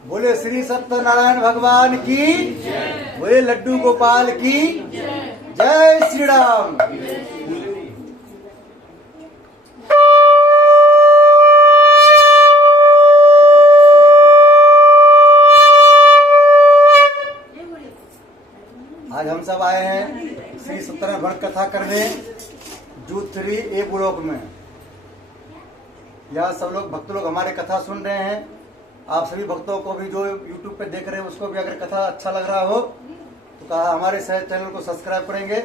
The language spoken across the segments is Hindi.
बोले श्री सत्यनारायण भगवान की, बोले लड्डू गोपाल की जय श्री राम। आज हम सब आए हैं श्री सत्यनारायण भक्त कथा करने जूथ 3 ए ब्लॉक में। यहाँ सब लोग भक्त लोग हमारे कथा सुन रहे हैं। आप सभी भक्तों को भी जो YouTube पे देख रहे हैं उसको भी अगर कथा अच्छा लग रहा हो तो कहा हमारे चैनल को सब्सक्राइब करेंगे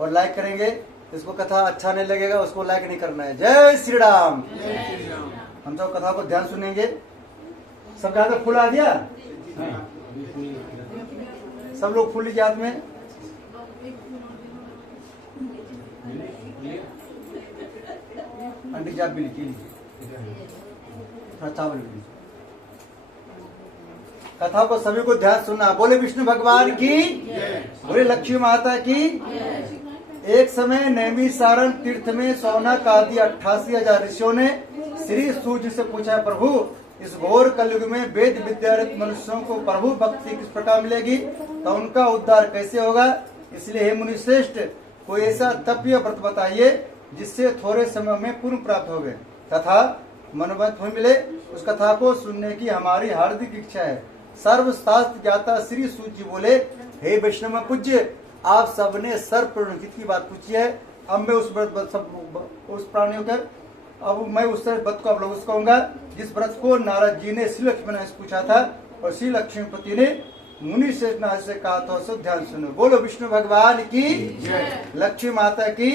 और लाइक करेंगे। इसको कथा अच्छा नहीं लगेगा उसको लाइक नहीं करना है। जय श्री राम। हम सब कथा को ध्यान सुनेंगे। सबके हाथ में फूल आ दिया? सब लोग फूल लीजिए हाथ में। पंडित जी आप भी लीजिए, चावल लीजिए। कथा को सभी को ध्यान सुनना। बोले विष्णु भगवान की, बोले लक्ष्मी माता की। एक समय नैमिषारण्य तीर्थ में सौनक आदि 88,000 ऋषियों ने श्री सूर्य से पूछा, प्रभु इस घोर कलयुग में वेद विद्यारत मनुष्यों को प्रभु भक्ति किस प्रकार मिलेगी, तो उनका उद्धार कैसे होगा। इसलिए हे मुनि श्रेष्ठ, कोई ऐसा तपीय व्रत बताइए जिससे थोड़े समय में पुण्य प्राप्त हो गए तथा मनोमत मिले। उस कथा को सुनने की हमारी हार्दिक इच्छा है। सर्वशास्त्र ज्ञाता श्री सूत जी बोले, हे वैष्णव पूज्य, आप सबने सर्वहित की बात पूछी है। अब मैं उस प्राणियों कर अब मैं उस व्रत को आप लोगों से कहूंगा जिस व्रत को नारद जी ने श्री लक्ष्मण से पूछा था और श्री लक्ष्मीपति ने मुनि श्रेष्ठ नारद से कहा था। सब ध्यान सुनो। बोलो विष्णु भगवान की, लक्ष्मी माता की।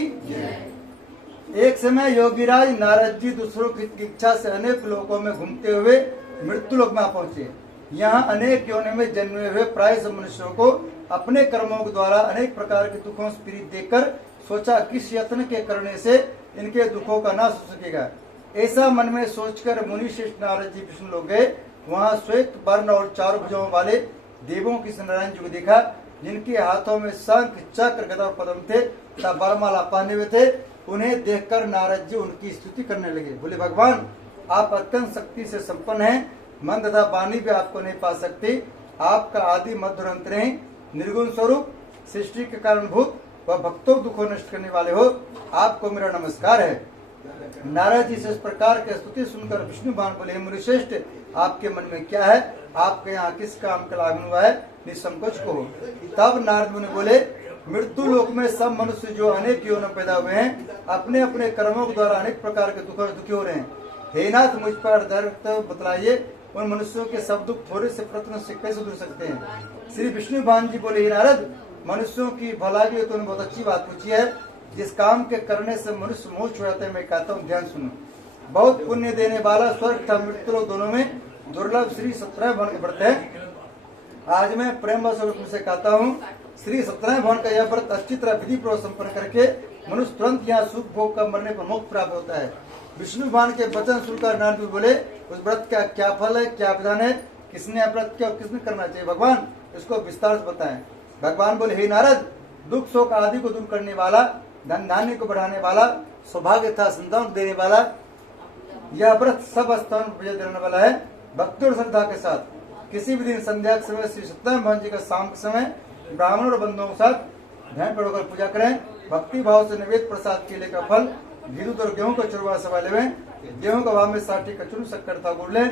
एक समय योगीराज नारद जी दूसरों की इच्छा से अनेक लोकों में घूमते हुए मृत्यु लोक में पहुंचे। यहाँ अनेक योनि में जन्मे हुए प्राय मनुष्यों को अपने कर्मों के द्वारा अनेक प्रकार के दुखों से पीड़ित देखकर सोचा किस यत्न के करने से इनके दुखों का नाश हो सकेगा। ऐसा मन में सोचकर मुनि श्रेष्ठ नारद जी विष्णु लोग गए। वहाँ श्वेत वर्ण और 4 भुजाओं वाले देवों की नारायण जी को देखा, जिनके हाथों में शंख चक्र गदा और पद्म थे तथा वरमाला पहने हुए थे। उन्हें देखकर नारद जी उनकी स्तुति करने लगे। बोले भगवान आप अत्यंत शक्ति से संपन्न हैं, मन तथा वाणी भी आपको नहीं पा सकते। आपका आदि मध्य अंत नहीं, निर्गुण स्वरूप, सृष्टि के कारणभूत व भक्तों दुखों नष्ट करने वाले हो। आपको मेरा नमस्कार है। नारद जी से इस प्रकार की स्तुति सुनकर विष्णु भगवान बोले, मुनि श्रेष्ठ आपके मन में क्या है, आपके यहाँ किस काम का आगमन हुआ है, निसंकोच कहो। तब नारद मुनि बोले, मृत्यु लोक में सब मनुष्य जो अनेक योनि में पैदा हुए हैं अपने अपने कर्मों के द्वारा अनेक प्रकार के दुखी हो रहे हैं। हे नाथ मुझ पर दया बतलाइए, उन मनुष्यों के सब दुख थोड़े से प्रयत्न से कैसे दूर सकते हैं। श्री विष्णु भगवान जी बोले, नारद मनुष्यों की भलाई के लिए तूने बहुत अच्छी बात पूछी है। जिस काम के करने से मनुष्य मोह छुड़ाते हैं मैं कहता हूँ ध्यान सुनो। बहुत पुण्य देने वाला स्वर्ग तथा मृत्यु लोक दोनों में दुर्लभ श्री सत्यनारायण भवन के व्रत है। आज मैं प्रेम स्वरूप से कहता हूँ श्री सत्यनारायण भवन का यह व्रत अच्छी तरह विधि पूर्वक संपन्न करके मनुष्य तुरंत यहाँ सुख भोग का मरने पर मोक्ष प्राप्त होता है। विष्णु भगवान के वचन सुनकर नारद बोले, उस व्रत का क्या फल है, क्या विधान है, किसने व्रत किया और किसने करना चाहिए, भगवान इसको विस्तार से बताएं। भगवान बोले, हे नारद, दुख शोक आदि को दूर करने वाला, धन धान्य को बढ़ाने वाला, सौभाग्य तथा संतान देने वाला यह व्रत सब स्थान पर विजय देने वाला है। भक्ति और श्रद्धा के साथ किसी भी दिन संध्या के समय श्री सत्यनारायण भगवान जी का शाम के समय ब्राह्मणों और बंधुओं के साथ ध्यान पढ़कर पूजा करें। भक्ति भाव से निवेद प्रसाद केले का फल, घी दूध और गेहूं का चूरमा सवा लेवें। गेहूं का भाव में 60 कचरू शक्कर था गुड़ लें।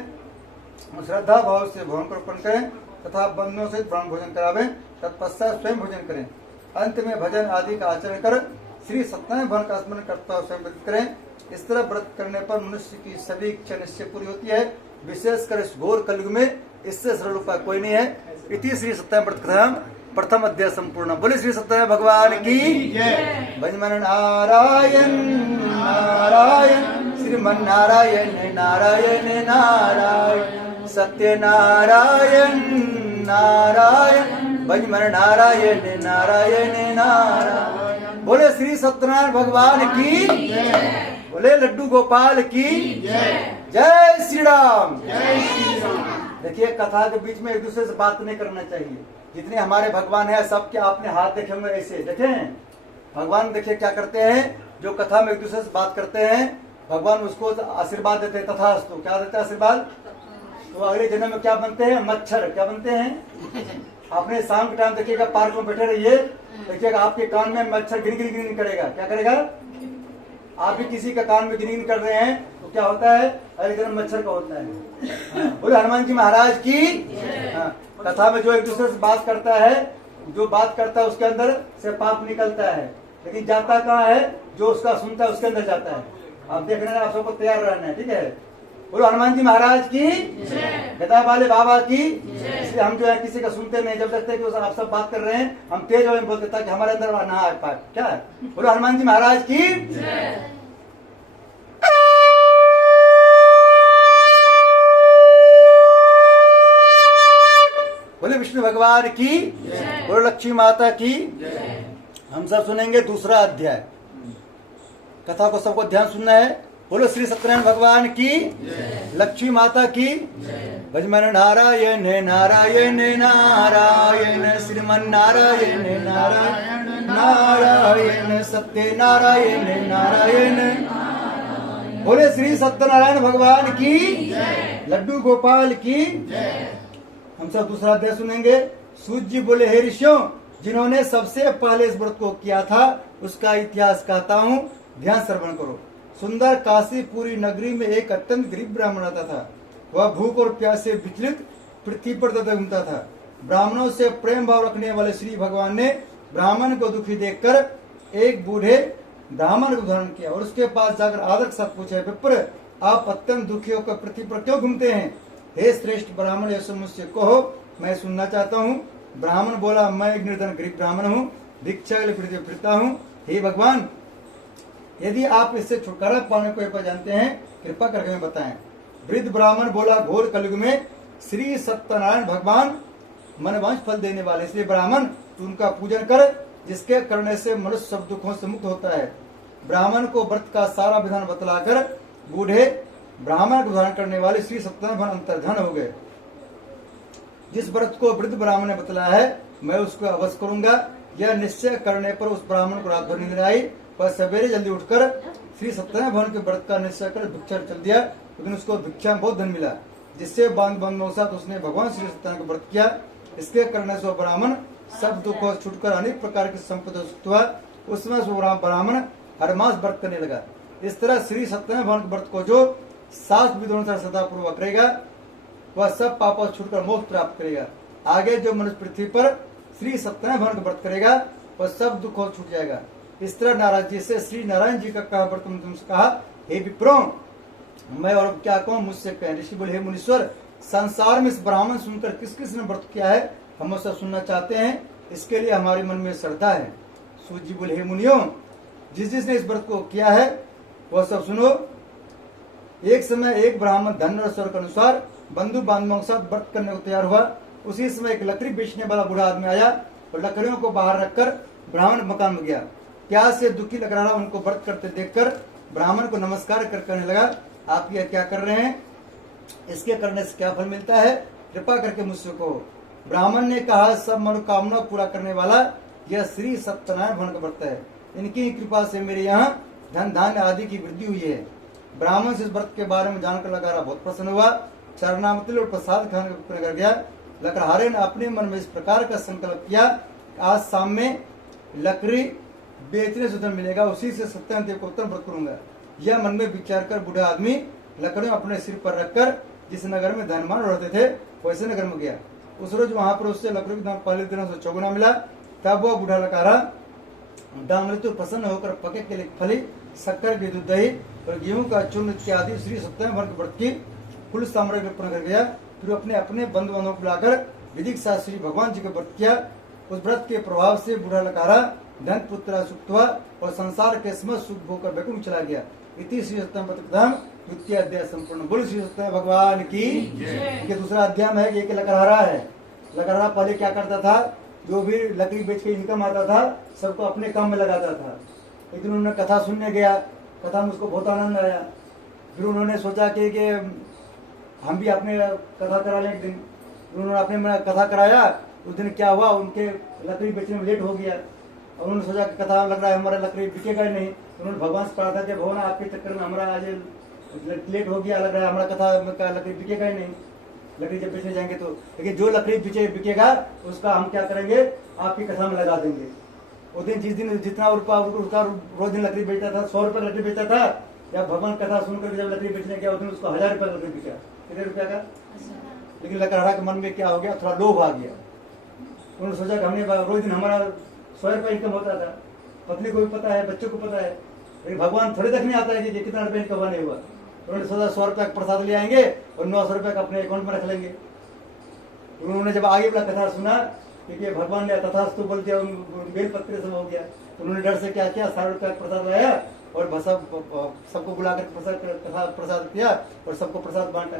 श्रद्धा भाव से भोजन को अर्पण करें तथा बंधुओं से ब्राह्मण भोजन करावें। तत्पश्चात स्वयं भोजन करें। अंत में भजन आदि का आचरण कर श्री सत्यनारायण भगवान का स्मरण करता हुआ स्वयं व्यतीत करें। इस तरह व्रत करने पर मनुष्य की सभी इच्छा निश्चय पूरी होती है। विशेषकर इस घोर कलयुग में इससे सरल उपाय कोई नहीं है। इति श्री सत्यनारायण व्रत कथा प्रथम अध्याय संपूर्ण। बोले श्री सत्यनारायण भगवान की भजमन नारायण नारायण श्रीमन नारायण नारायण नारायण सत्य नारायण नारायण भजमन नारायण नारायण नारायण। बोले श्री सत्यनारायण भगवान की, बोले लड्डू गोपाल की जय श्री राम। देखिए कथा के बीच में एक दूसरे से बात नहीं करना चाहिए। जितने हमारे भगवान है सबके आपने हाथ देखे होंगे ऐसे देखे हैं। भगवान देखिए क्या करते हैं, जो कथा में एक दूसरे से बात करते हैं भगवान उसको आशीर्वाद देते हैं। तथास्तु क्या देते हैं आशीर्वाद, तो अगले जन्म में क्या बनते हैं? मच्छर। क्या बनते हैं? आपने शाम के टाइम देखिएगा, पार्क में बैठे रहिए, देखिएगा आपके कान में मच्छर गिन गिन गिन करेगा। क्या करेगा? आप भी किसी का कान में गिन गिन कर रहे हैं तो क्या होता है? अगले जन्म मच्छर का होता है। बोले हनुमान जी महाराज की। कथा में जो एक दूसरे से बात करता है, जो बात करता है उसके अंदर से पाप निकलता है, लेकिन जाता कहाँ है? जो उसका सुनता है उसके अंदर जाता है। आप देख रहे हैं, आप सबको तैयार रहना है, ठीक है? बोलो हनुमान जी महाराज की, गदा वाले बाबा की। इसलिए हम जो है किसी का सुनते नहीं, जब लगता है कि आप सब बात कर रहे हैं हम तेज हो बोलते ताकि हमारे अंदर ना आ पाए। क्या है? बोलो हनुमान जी महाराज की। बोले विष्णु भगवान की। बोलो लक्ष्मी माता की। हम सब सुनेंगे दूसरा अध्याय। कथा को सबको ध्यान सुनना है। बोलो श्री सत्यनारायण भगवान की, लक्ष्मी माता की। भजमन नारायण नारायण नारायण, श्रीमन नारायण नारायण नारायण, सत्य नारायण नारायण। बोले श्री सत्यनारायण भगवान की, लड्डू गोपाल की। हम सब दूसरा अध्याय सुनेंगे। सूत जी बोले हे ऋषियों, जिन्होंने सबसे पहले इस व्रत को किया था उसका इतिहास कहता हूँ, ध्यान श्रवण करो। सुंदर काशीपुरी नगरी में एक अत्यंत गरीब ब्राह्मण रहता था। वह भूख और प्यास से विचलित पृथ्वी पर घूमता था। ब्राह्मणों से प्रेम भाव रखने वाले श्री भगवान ने ब्राह्मण को दुखी देखकर एक बूढ़े ब्राह्मण को धारण किया और उसके पास जाकर आदर के साथ पूछे, विप्र आप अत्यंत दुखी होकर पृथ्वी पर क्यों घूमते हैं? हे श्रेष्ठ ब्राह्मण, यह मुझसे कहो, मैं सुनना चाहता हूँ। ब्राह्मण बोला, मैं एक निर्धन गरीब ब्राह्मण हूँ, भिक्षा के लिए पृथ्वी पर फिरता हूँ। हे भगवान, यदि आप इससे छुटकारा पाने को उपाय जानते हैं कृपा करके हमें बताएं। वृद्ध ब्राह्मण बोला, घोर कलयुग में श्री सत्यनारायण भगवान मनवांछ फल देने वाले, इसलिए ब्राह्मण तू उनका पूजन कर, जिसके करने से मनुष्य सब दुखों से मुक्त होता है। ब्राह्मण को व्रत का सारा विधान बतलाकर बूढ़े ब्राह्मण को धारण करने वाले श्री सत्यनारायण भगवान अंतर्धान हो गए। जिस व्रत को वृद्ध ब्राह्मण ने बतलाया है मैं उसको अवश्य करूंगा। यह निश्चय करने पर उस ब्राह्मण को रात भर नींद आई, पर सवेरे जल्दी उठकर श्री सत्यनारायण भगवान के व्रत का निश्चय कर भिक्षा चल दिया। लेकिन उसको भिक्षा में बहुत धन मिला, जिससे बांध साथ उसने भगवान श्री सत्यनारायण का व्रत किया। इसके करने से ब्राह्मण सब दुखों से छुटकर अनेक प्रकार की संपत्ति हुआ। उसमें ब्राह्मण हर मास व्रत करने लगा। इस तरह श्री सत्यनारायण भगवान के व्रत को जो सात विधियों से सदा पूर्वक करेगा वह सब पापों से छूटकर मोक्ष प्राप्त करेगा। आगे जो मनुष्य पृथ्वी पर श्री सत्यनारायण भगवान का व्रत करेगा वह सब दुखों से छूट जाएगा। इस तरह नारायण जी से श्री नारायण जी का कहा व्रत तुमसे कहा, हे विप्रो मैं और क्या कहूँ, मुझसे कहें। ऋषि बोले, हे मुनीश्वर, संसार में इस ब्राह्मण सुनकर किस किस ने व्रत किया है हम उससे सुनना चाहते हैं, इसके लिए हमारे मन में श्रद्धा है। सूत जी बोले, हे मुनियों, जिस जिसने इस व्रत को किया है वह सब सुनो। एक समय एक ब्राह्मण धन और स्वर के अनुसार बंधु बांधवों के साथ व्रत करने को तैयार हुआ। उसी समय एक लकड़ी बेचने वाला बूढ़ा आदमी आया और लकड़ियों को बाहर रखकर ब्राह्मण मकान में गया। प्यास से दुखी लग रहा उनको व्रत करते देखकर ब्राह्मण को नमस्कार कर कहने लगा, आप यह क्या कर रहे हैं? इसके करने से क्या फल मिलता है? कृपा करके मुझसे कहो। ब्राह्मण ने कहा, सब मनोकामना पूरा करने वाला यह श्री सत्यनारायण भगवान का व्रत है। इनकी कृपा से मेरे यहाँ धन धान्य आदि की वृद्धि हुई है। ब्राह्मण से इस व्रत के बारे में जानकर लकड़हारा बहुत प्रसन्न हुआ। चरणामृत और प्रसाद खाने कर गया। लकड़हारे ने अपने मन में इस प्रकार का संकल्प किया, आज शाम में लकड़ी बेचने से धन मिलेगा, उसी से सत्यनारायण देव को उत्तम व्रत करूंगा। यह मन में विचार कर बूढ़ा आदमी लकड़ियों अपने सिर पर रखकर जिस नगर में धनवान रहते थे वैसे नगर में गया। उस रोज वहां पर उससे लकड़ी के दाम पहले दिनों से चौगुना मिला। तब वह बूढ़ा लकड़हारा डामृत्यु प्रसन्न होकर पके के लिए फली, शक्कर की दूध दही और गेहूं का चूर्ण इत्यादि श्री सत्यनारायण भगवान के व्रत की कुल सामग्री अर्पण कर गया। फिर अपने अपने बंधु बांधवों को बुलाकर विधिक साथ श्री भगवान जी का व्रत किया। उस व्रत के प्रभाव से बूढ़ा लकड़हारा धन पुत्र सुख हुआ और संसार के समस्त सुख भोग कर वैकुंठ चला गया। इति श्री सत्यनारायण द्वितीय अध्याय संपूर्ण। बोल श्री सत्यनारायण भगवान की। ये दूसरा अध्याय है। एक लकड़हारा है। लकड़हारा पहले क्या करता था, जो भी लकड़ी बेच के इनकम आता था सबको अपने काम में लगाता था। एक दिन उन्होंने कथा सुनने गया, कथा में उसको बहुत आनंद आया। फिर उन्होंने सोचा कि हम भी अपने कथा करा लें। एक दिन उन्होंने अपने में कथा कराया। उस दिन क्या हुआ, उनके लकड़ी बेचने में लेट हो गया। और उन्होंने सोचा कि कथा लग रहा है हमारा लकड़ी बिकेगा ही नहीं। उन्होंने भगवान से प्रार्थना किया, भगवान आपके चक्कर में हमारा आज लेट हो गया, लग रहा है हमारा कथा का लकड़ी बिकेगा ही नहीं। लकड़ी जब बेचने जाएंगे तो। लेकिन जो लकड़ी बिकेगा उसका हम क्या करेंगे, आपकी कथा में लगा देंगे। वो दिन जिस दिन जितना रुपया उसका रोज दिन लकड़ी बेचता था, 100 रुपये लकड़ी बेचता था, या भगवान कथा सुनकर जब लकड़ी बेचने गया उस दिन उसको 1000 रुपये लकड़ी बिका। कितने रुपया का? लेकिन लकड़हारा के मन में क्या हो गया, थोड़ा लोभ आ गया। उन्होंने सोचा कि हमने रोज दिन हमारा 100 रुपये इनकम होता था, पत्नी को भी पता है, बच्चों को पता है, लेकिन भगवान थोड़ी देखने आता है कि कितना रुपये इनकम नहीं हुआ। उन्होंने सोचा 100 रुपये का प्रसाद ले आएंगे और 900 रुपये का अपने अकाउंट में रख लेंगे। उन्होंने जब आगे वाला कथा सुना कि भगवान ने तथास्तु बोल दिया, बेल पत्र सब हो गया, तो उन्होंने डर से क्या किया, 100 रुपये का प्रसाद लाया और सबको बुलाकर प्रसाद किया और सबको प्रसाद बांटा।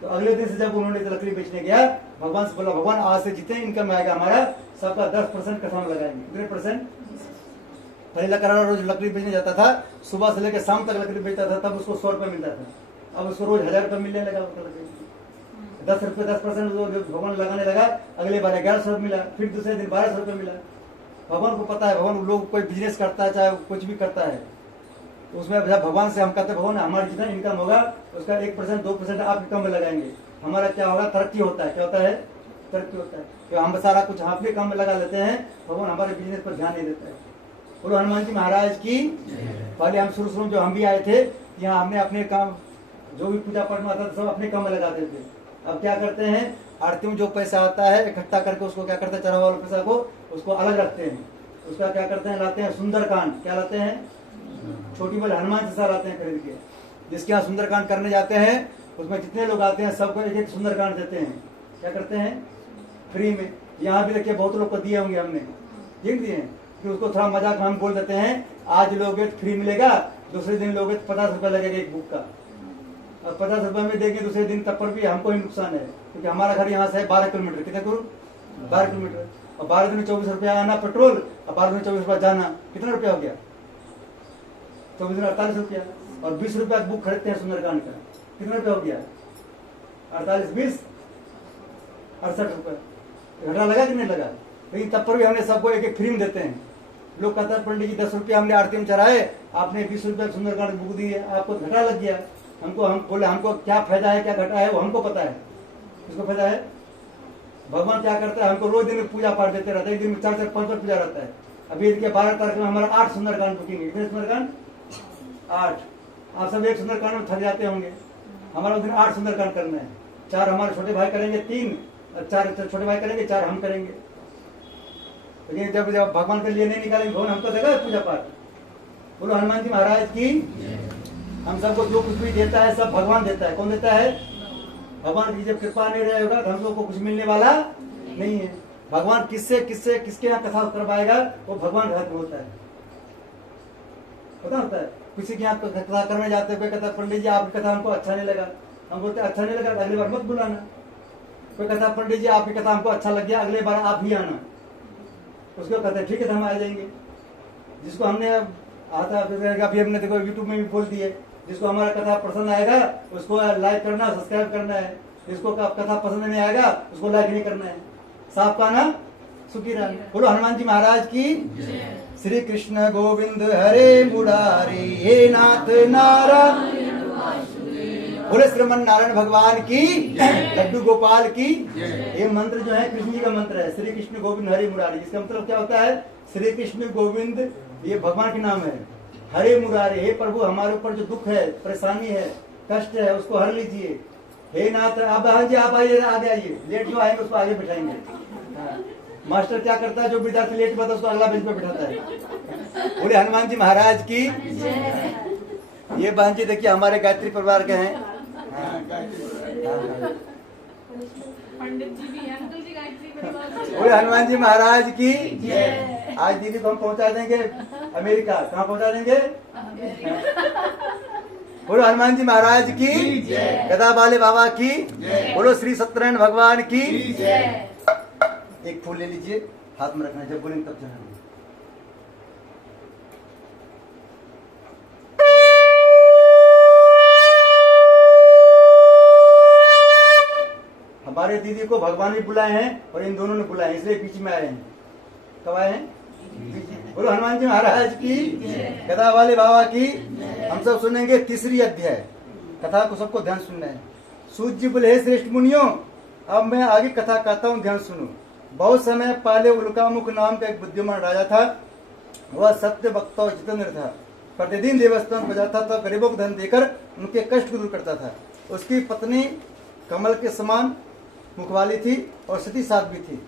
तो अगले दिन से जब उन्होंने लकड़ी बेचने गया, भगवान से बोला, भगवान आज से जितने इनकम आएगा हमारा सबका 10% कथा में लगाएंगे। कितने परसेंट? पहले लकड़हारा रोज लकड़ी बेचने जाता था, सुबह से लेकर शाम तक लकड़ी बेचता था, तब उसको 100 रुपये मिलता था। अब उसको रोज 1000 रुपये मिलने लगा। 10 रुपये 10% भगवान लगाने लगा। अगले बार 1100 मिला, फिर दूसरे दिन 1200 रुपये मिला। भगवान को पता है, भगवान लोग कोई बिजनेस करता है चाहे कुछ भी करता है, उसमें जब भगवान से हम कहते हैं भगवान हमारा जितना इनकम होगा उसका 1% 2% आप इनकम में लगाएंगे, हमारा क्या होगा, तरक्की होता है। क्या होता है? तरक्की होता है। तो हम सारा कुछ अपने काम में लगा लेते हैं, भगवान हमारे बिजनेस पर ध्यान नहीं देता है। बोलो हनुमान जी महाराज की। पहले हम शुरू जो हम भी आए थे यहाँ, हमने अपने काम जो भी पूजा पाठ में आता था सब अपने काम में लगाते थे। अब क्या करते हैं, आरती में जो पैसा आता है इकट्ठा करके उसको क्या करते हैं, चढ़ावा वाले पैसा को उसको अलग रखते हैं। उसका क्या करते हैं, लाते हैं सुंदरकांड। क्या लाते हैं? छोटी बड़ी हनुमान चालीसा लाते हैं खरीद के। जिसके यहाँ सुंदरकांड करने जाते हैं उसमें जितने लोग आते हैं सबको एक सुंदरकांड देते हैं। क्या करते हैं? फ्री में। यहाँ भी देखिए बहुत लोग को दिए होंगे, हमने देख दिए। फिर उसको थोड़ा मजाक हम बोल देते हैं, आज लोगे तो फ्री मिलेगा, दूसरे दिन लोगे तो 50 रुपये लगेगा एक बुक का। और 50 रुपये में देंगे दूसरे दिन, तब पर भी हमको ही नुकसान है, क्योंकि हमारा घर यहाँ से है 12 किलोमीटर। कितने करूँ? 12 किलोमीटर। और 12 दिन में 24 रुपया आना पेट्रोल, और 12 दिन में 24 रुपया जाना। कितना रुपया हो गया? 24 दिन 48 रुपया। और 20 रुपया बुक खरीदते हैं सुंदरकांड का, कितना रुपया हो गया? 48 20 68 रुपये। घटा लगा कि नहीं लगा? लेकिन तब पर भी हमने सबको एक फ्री में देते हैं। लोग कहते हैं पंडित जी 10 रुपया हमने आरती में चढ़ाए, आपने 20 रुपया सुंदरकांड बुक दी है, आपको घटा लग गया। हम बोले हमको क्या फायदा है, क्या घटा है, वो हमको पता है। किसको फायदा है? भगवान क्या करता है, हमको रोज दिन में पूजा पाठ देते रहता है। एक दिन में 4 5 पूजा रहता है। अभी 12 तारीख में हमारा 8 सुंदरकांड बुकिंग है। कितने सुंदरकांड? 8। आप सब एक सुंदरकांड में थक जाते होंगे। हमारा उस दिन 8 सुंदरकांड करना है। 4 हमारे छोटे भाई करेंगे, 3 4 छोटे भाई करेंगे, 4 हम करेंगे। लेकिन जब भगवान के लिए नहीं निकालेंगे, भगवान हमको देगा पूजा पाठ। बोलो हनुमान जी महाराज की। हम सबको जो कुछ भी देता है सब भगवान देता है। कौन देता है? भगवान की जब कृपा नहीं रहेगा तो हम लोग को कुछ मिलने वाला नहीं है। भगवान किसके यहाँ कथा करवाएगा, वो भगवान के हाथ में होता है। पता होता है, किसी के यहाँ कथा करने जाते हैं, कोई कहता पंडित जी आपकी कथा हमको अच्छा नहीं लगा, हम बोलते अच्छा नहीं लगा तो अगली बार मत बुलाना। कोई कहता पंडित जी आपकी कथा हमको अच्छा लग गया, अगले बार आप ही आना। उसको कहते हैं ठीक है तो हम आ जाएंगे। जिसको हमने आता फिर हमने देखो यूट्यूब में भी बोल दिए, जिसको हमारा कथा पसंद आएगा उसको लाइक करना, सब्सक्राइब करना है। जिसको कथा पसंद नहीं आएगा उसको लाइक नहीं करना है। साफ कहना, सुखी रहना। बोलो हनुमान जी महाराज की। श्री कृष्ण गोविंद हरे मुरारी, हे नाथ नारायण। बोले श्रीमन नारायण भगवान की, लड्डू गोपाल की। ये मंत्र जो है कृष्ण जी का मंत्र है, श्री कृष्ण गोविंद हरे मुरारी। इसका मतलब क्या होता है? श्री कृष्ण गोविंद ये भगवान के नाम है। हरे मुरारी, हे प्रभु हमारे ऊपर जो दुख है, परेशानी है, कष्ट है, उसको हर लीजिए। हे नाथ, आप जी आप आइए, आगे आइए। लेट जो आएंगे उसको आगे बैठाएंगे। मास्टर क्या करता है, जो विद्यार्थी लेट होता है उसको अगला बेंच पे बैठाता है। बोले हनुमान जी महाराज की। ये बहन जी देखिए हमारे गायत्री परिवार के हैं। पंडित जी भी हैं, अंकल जी गायत्री परिवार। बोले हनुमान जी महाराज की। आज दीदी को हम पहुंचा देंगे अमेरिका। कहाँ पहुंचा देंगे? बोलो हनुमान जी महाराज की, गदा वाले बाबा की। बोलो श्री सत्यनारायण भगवान की। एक फूल ले लीजिए, हाथ में रखना, जब बोलेंगे तब चढ़ाना। हमारे दीदी को भगवान भी बुलाए हैं और इन दोनों ने बुलाए, इसलिए बीच में आए हैं। कब आए हैं? बोलो हनुमान जी महाराज की, गदा वाले बाबा की। हम सब सुनेंगे 3री अध्याय। कथा को सबको ध्यान सुनना है। सूत जी बोले हे श्रेष्ठ मुनियों, अब मैं आगे कथा कहता हूँ, ध्यान सुनो। बहुत समय पहले उल्कामुख नाम का एक बुद्धिमान राजा था। वह सत्य वक्ता और जितेंद्र था। प्रतिदिन देवस्थान बजाता था, गरीबों को धन देकर उनके कष्ट दूर करता था। उसकी पत्नी कमल के समान मुखवाली थी और सती साध्वी थी।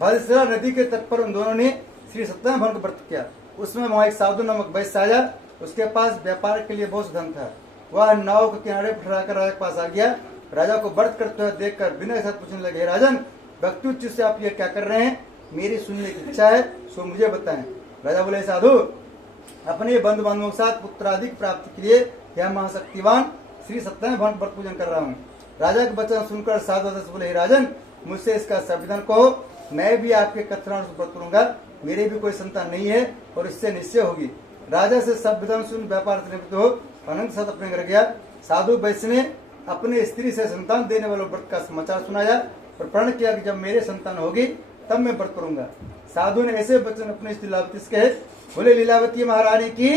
भद्रशिला नदी के तट पर उन दोनों ने श्री सत्यनारायण भगवान का व्रत किया। उसमें वहां एक साधु नामक वैश्य आया। उसके पास व्यापार के लिए बहुत धन था। वह नाव के किनारे ठहराकर राजा के पास आ गया। राजा को व्रत करते हुए देखकर बिना साथ पूछने लगे, राजन, भक्ति उच्च से आप ये क्या कर रहे हैं? मेरी सुनने की इच्छा है, सो मुझे बताएं। राजा बोले, साधु, अपने बंधु बांधवों के साथ पुत्राधिक प्राप्ति के लिए यह महाशक्तिवान श्री सत्यनारायण भगवान व्रत पूजन कर रहा हूँ। राजा के वचन सुनकर साधु बोले, राजन, मुझसे इसका संविधान कहो, मैं भी आपके कथनानुसार व्रत करूंगा। मेरे भी कोई संतान नहीं है और इससे निश्चय होगी। राजा से सब विधान सुन व्यापार से निवृत्त हो अनंत साथ अपने घर गया। साधु वैश्य ने अपने स्त्री से संतान देने वाले व्रत का समाचार सुनाया और प्रण किया कि जब मेरे संतान होगी तब मैं व्रत करूंगा। साधु ने ऐसे वचन अपनी स्त्री लीलावती से कहे। बोले, लीलावती महारानी की।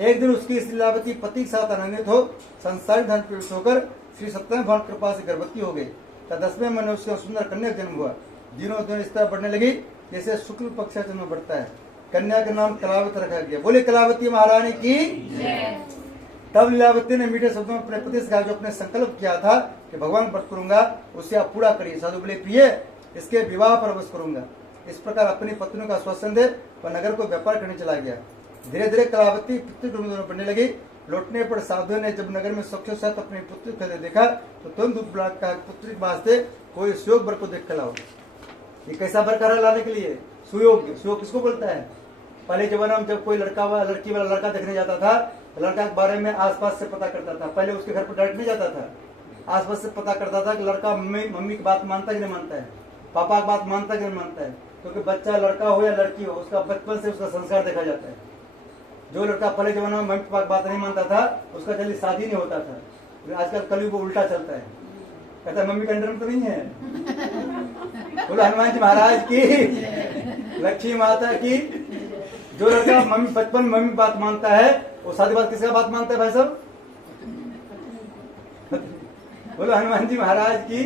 एक दिन उसकी स्त्री लीलावती पति के साथ आनंदित हो संसारी धन पीड़ित होकर श्री सत्यनारायण भगवान कृपा से गर्भवती हो गई। 10वें महीने उसका सुंदर कन्या जन्म हुआ। दिनों दिन इस तरह बढ़ने लगी जैसे शुक्ल पक्ष का जन्म बढ़ता है। कन्या का नाम कलावती रखा गया। बोले, कलावती महारानी की। तब लीलावती ने मीठे शब्दों में अपने पति से कहा, जो अपने संकल्प किया था कि भगवान व्रत करूंगा उससे आप पूरा करिए। साधु बोले, प्रिय, इसके विवाह पर अवश्य करूंगा। इस प्रकार अपनी पत्नी का आश्वासन दे वह नगर को व्यापार करने चला गया। धीरे धीरे कलावती पुत्री बढ़ने लगी। लौटने पर साधु ने जब नगर में सखियों साथ अपनी पुत्री को देखा तो तुरंत कहा, पुत्री के वास्ते कोई सुयोग वर को देख कर लाओ। ये कैसा वर करा लाने के लिए? सुयोग। सुयोग किसको बोलता है? पहले जमाना में जब कोई लड़की वाला लड़का देखने जाता था तो लड़का के बारे में आसपास से पता करता था। पहले उसके घर पर डायरेक्ट नहीं जाता था, आसपास से पता करता था कि लड़का मम्मी की बात मानता है कि नहीं मानता है, पापा की बात मानता है कि नहीं मानता है। क्योंकि बच्चा लड़का हो या लड़की हो, उसका बचपन से उसका संस्कार देखा जाता है। जो लड़का पहले जमाना में मम्मी पापा की बात नहीं मानता था उसका जल्दी शादी नहीं होता था। लेकिन आजकल कलयुग उल्टा चलता है, कहता है मम्मी का अंडर में तो नहीं है। बोलो हनुमान जी महाराज की, लक्ष्मी माता की। जो लड़का बचपन मम्मी बात मानता है वो शादी बात किसका बात मानता है भाई साहब? बोलो हनुमान जी महाराज की।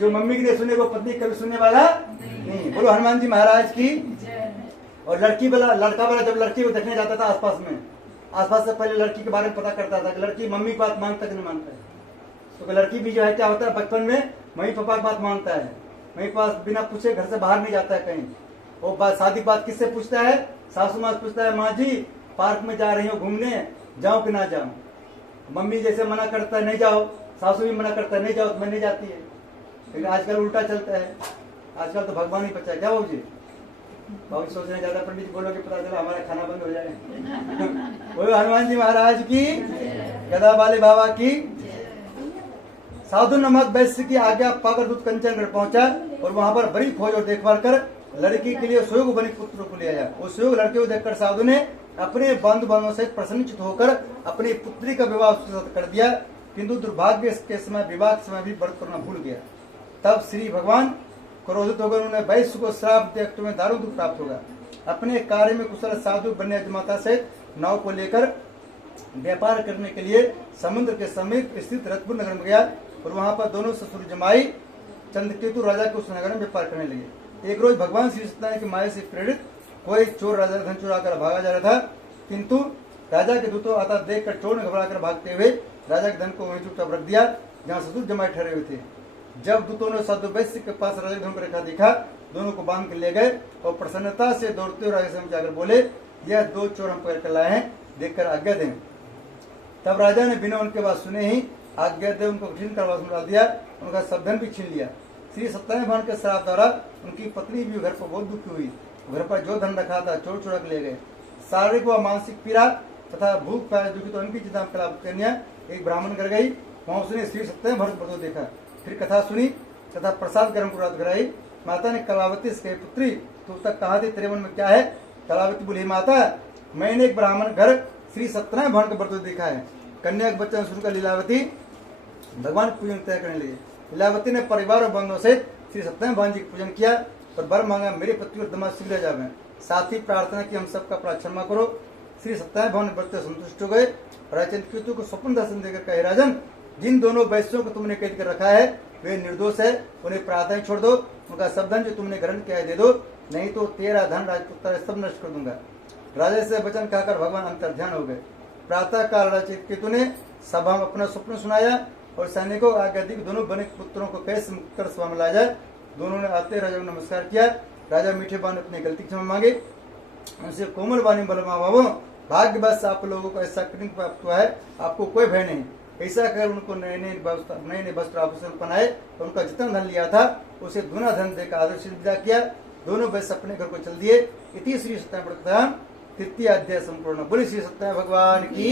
जो मम्मी की नहीं सुने वो पत्नी कभी सुनने वाला नहीं। बोलो हनुमान जी महाराज की। और लड़का वाला जब लड़की को देखने जाता था आसपास से पहले लड़की के बारे में पता करता था कि लड़की मम्मी की बात मानता कि नहीं मानता है। तो लड़की भी जो है क्या होता है, बचपन में मम्मी पापा की बात मानता है। मम्मी पापा बिना पूछे घर से बाहर नहीं जाता है कहीं। वो शादी की बात किससे पूछता है? सासू माँ से पूछता है, माँ जी पार्क में जा रही हो घूमने, जाऊं कि ना जाऊं? मम्मी जैसे मना करता है नहीं जाओ, सासू भी मना करता है नहीं जाओ, तो मैं नहीं जाती है। लेकिन आजकल उल्टा चलता है। आजकल तो भगवान ही बचा है। क्या बाबू जी? बाबू जी सोच रहे ज्यादा पंडित जी बोलोगे पता चला हमारा खाना बंद हो जाए। बोलो हनुमान जी महाराज की, गदा वाले बाबा की। साधु नमक वैश्य की आज्ञा पाकर दूत कंचनगढ़ पहुंचा और वहां पर बड़ी खोज और देखभाल कर लड़की के लिए सुयोग बनी पुत्र को ले आया। वो सुयोग लड़के को देखकर साधु ने अपने बंधु बांधवों से प्रसन्नचित होकर अपनी पुत्री का विवाह उसके साथ कर दिया। किंतु दुर्भाग्य के समय विवाह के समय भी व्रत करना भूल गया। तब श्री भगवान क्रोधित होकर उन्होंने वैश्य को श्राप दिया, तुम्हें दारुण दुख प्राप्त होगा। अपने कार्य में कुशल साधु बनने माता से नाव को लेकर व्यापार करने के लिए समुद्र के समीप स्थित रतपुर नगर में गया और वहां पर दोनों ससुर जमाई चंद्रकेतु राजा के उस नगर में व्यापार करने लगे। एक रोज भगवान श्री सत्यनारायण की माया से प्रेरित कोई चोर राजा धन चुरा कर भागा जा रहा था, किंतु राजा के दूतों आता देखकर चोर ने घबरा कर भागते हुए राजा के धन को वहीं चुपचाप रख दिया जहाँ ससुर जमाई ठहरे हुए थे। जब दूतों ने साधु वैश्य के पास राजा के धन को रखा देखा, दोनों को बांध कर ले गए और प्रसन्नता से दौड़ते हुए राजा से जाकर बोले, यह दो चोर हम पकड़ कर लाए हैं, देखकर आज्ञा दें। तब राजा ने बिना उनके बात सुने ही आज्ञा दे उनको कठिन करवास में डाल दिया, उनका सब धन भी छीन लिया। श्री सत्यनारायण भगवान के श्राप द्वारा उनकी पत्नी भी घर पर बहुत दुखी हुई। घर पर जो धन रखा था चोर चुरा के ले गए। शारीरिक व मानसिक पीड़ा तथा भूख प्यास दुखी तो उनकी चिंता कन्या एक ब्राह्मण कर गई। वहां उसने श्री सत्यनारायण भगवान व्रत देखा, फिर कथा सुनी तथा प्रसाद गर्म कराई। माता ने कलावती से कही, पुत्री तू तक कहाँ थी, तेरे मन में क्या है? कलावती बोली, माता मैंने एक ब्राह्मण घर श्री सत्यनारायण भगवान का व्रत देखा है। कन्या के बच्चा सुनकर लीलावती भगवान पूजन तय करने लगे। लीलावती ने परिवार और बंधुओं से श्री सत्यनारायण भगवान जी पूजन किया और वर मांगा, मेरे पति और दमाद शीघ्र जावे। साथ ही प्रार्थना की हम सबका अपराध क्षमा करो। श्री सत्यनारायण भगवान व्रत से संतुष्ट हो गए। चंद्रकेतु को स्वप्न दर्शन देकर कहे, राजन जिन दोनों वैश्यों को तुमने कैद कर रखा है वे निर्दोष है, उन्हें प्रार्थना छोड़ दो, उनका सब धन जो तुमने ग्रहण किया है दे दो, नहीं तो तेरा धन राजपुत्र सब नष्ट कर दूंगा। राजा से वचन कहकर भगवान अंतर्ध्यान हो गए। प्रातः काल राजा चित्रकेतु ने सभा में अपना स्वप्न सुनाया और सैनिकों आज्ञा दी दोनों बने पुत्रों को कैसे मुक्त कर सभा में लाया जाए। दोनों ने आते राजा को नमस्कार किया। राजा मीठे बाण अपनी गलती क्षमा मांगे, उनसे कोमल बाणी बलमा बाबू भाग्यवश आप लोगों को ऐसा कठिन प्राप्त हुआ है, आपको कोई भय नहीं। ऐसा कर उनको नए नए वस्त्र आभूषण पहनाए और उनका जितना धन लिया था उसे दूना धन देकर आदर्श विदा किया। दोनों वैसे अपने घर को चल दिए। इति श्री सत्यनारायण तृतीय अध्याय संपूर्ण। बोले श्री सत्यनारायण भगवान की।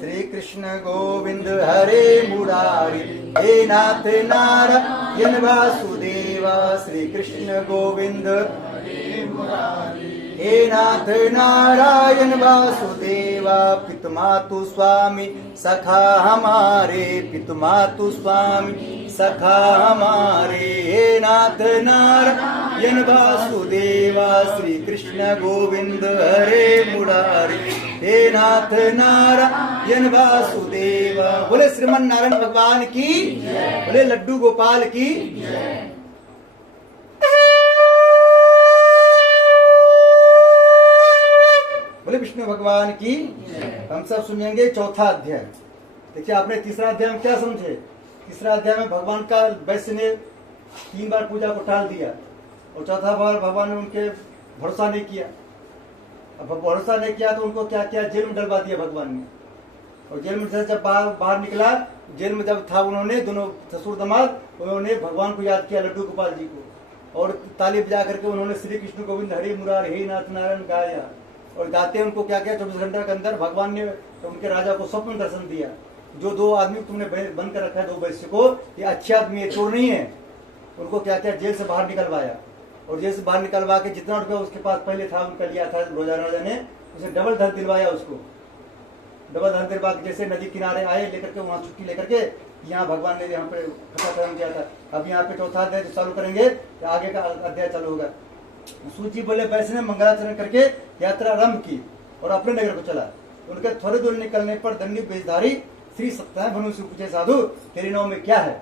श्री कृष्ण गोविंद हरे मुरारी हे नाथ नारायण वासुदेवा। श्री कृष्ण गोविंद हे नाथ नारायण वासुदेवा। पितुमातु स्वामी सखा हमारे, पितुमातु स्वामी सखा हमारे। हे नाथ नारायण वासुदेवा। श्री कृष्ण गोविंद हरे मुरारी हे नाथ नारायण वासुदेवा। बोले श्रीमन नारायण भगवान की। बोले लड्डू गोपाल की। बोले विष्णु भगवान की। हम सब सुनेंगे चौथा अध्याय। देखिए आपने तीसरा अध्याय में क्या समझे। तीसरा अध्याय में भगवान का वैश्य ने 3 बार पूजा को टाल दिया और चौथा बार भगवान ने उनके भरोसा नहीं किया। अब भरोसा नहीं किया तो उनको क्या किया, जेल में डलवा दिया भगवान ने। और जेल में से जब बाहर निकला, जेल में जब था उन्होंने दोनों ससुर दामाद, उन्होंने भगवान को याद किया, लड्डू गोपाल जी को, और ताली बजा करके उन्होंने श्री कृष्ण गोविंद हरे मुरारी हे नाथ नारायण गाया। और गाते उनको क्या किया, 24 घंटे के अंदर भगवान ने उनके राजा को स्वप्न दर्शन दिया। जो 2 आदमी तुमने बंद कर रखा है, 2 वैश्य को, ये अच्छे आदमी है, चोर नहीं है। उनको क्या किया, जेल से बाहर निकलवाया। और जेल से बाहर निकलवा के जितना रुपया उसके पास पहले था उनका लिया था राजा ने, उसे डबल धन दिलवाया। उसको डबल धन दिलवा के जैसे नदी किनारे आए लेकर के, वहाँ छुट्टी लेकर के, यहाँ भगवान ने यहाँ पे कथाकरण किया था। अब यहाँ पे चौथा अध्याय चालू करेंगे, तो आगे का अध्याय चालू होगा। सूची बोले वैश्य ने मंगलाचरण करके यात्रा आरंभ की और अपने नगर को चला। उनके थोड़े दूर निकलने पर दंडी वेशधारी श्री सत्यनारायण भनु से पूछे, साधु तेरे नाम में क्या है?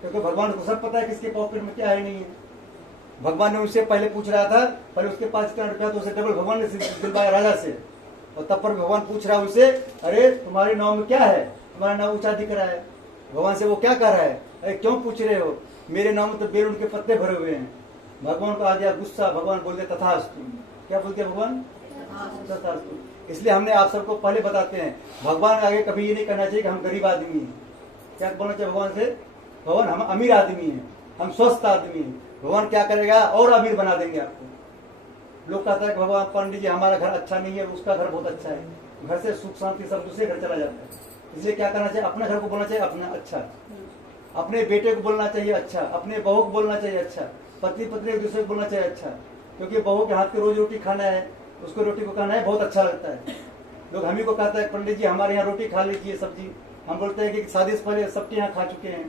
क्योंकि भगवान को सब पता है किसके पॉकेट में क्या है नहीं है। भगवान ने उनसे पहले पूछ रहा था, पहले उसके पास कितना रुपया, तो उसे डबल भगवान ने दिलवाया राजा से। और तब पर भगवान पूछ रहा है उसे, अरे तुम्हारे नाम में क्या है? तुम्हारा नाम ऊंचा दिख रहा है। भगवान से वो क्या कर रहा है, अरे क्यों पूछ रहे हो, मेरे नाम में तो बेरुन के पत्ते भरे हुए हैं। भगवान को आ गया गुस्सा। भगवान बोल दिया तथास्तु। क्या बोलते हैं भगवान? तथास्तु। इसलिए हमने आप सबको पहले बताते हैं, भगवान आगे कभी ये नहीं कहना चाहिए कि हम गरीब आदमी हैं। क्या बोलना चाहिए भगवान से, भगवान हम अमीर आदमी हैं, हम स्वस्थ आदमी हैं। भगवान क्या करेगा, और अमीर बना देंगे आपको। लोग कहता है कि भगवान पंडित जी हमारा घर अच्छा नहीं है, उसका घर बहुत अच्छा है, घर से सुख शांति सब दूसरे घर चला जाता है। इसलिए क्या करना चाहिए, अपने घर को बोलना चाहिए अपना अच्छा, अपने बेटे को बोलना चाहिए अच्छा, अपने बहू को बोलना चाहिए अच्छा, पति पत्नी एक दूसरे को बोलना चाहिए अच्छा। क्योंकि बहू के हाथ की रोज रोटी खाना है, उसको रोटी को खाना है, बहुत अच्छा लगता है। लोग हम ही को कहता है पंडित जी हमारे यहाँ रोटी खा लीजिए सब्जी। हम बोलते हैं कि शादी से पहले सबके यहाँ खा चुके हैं,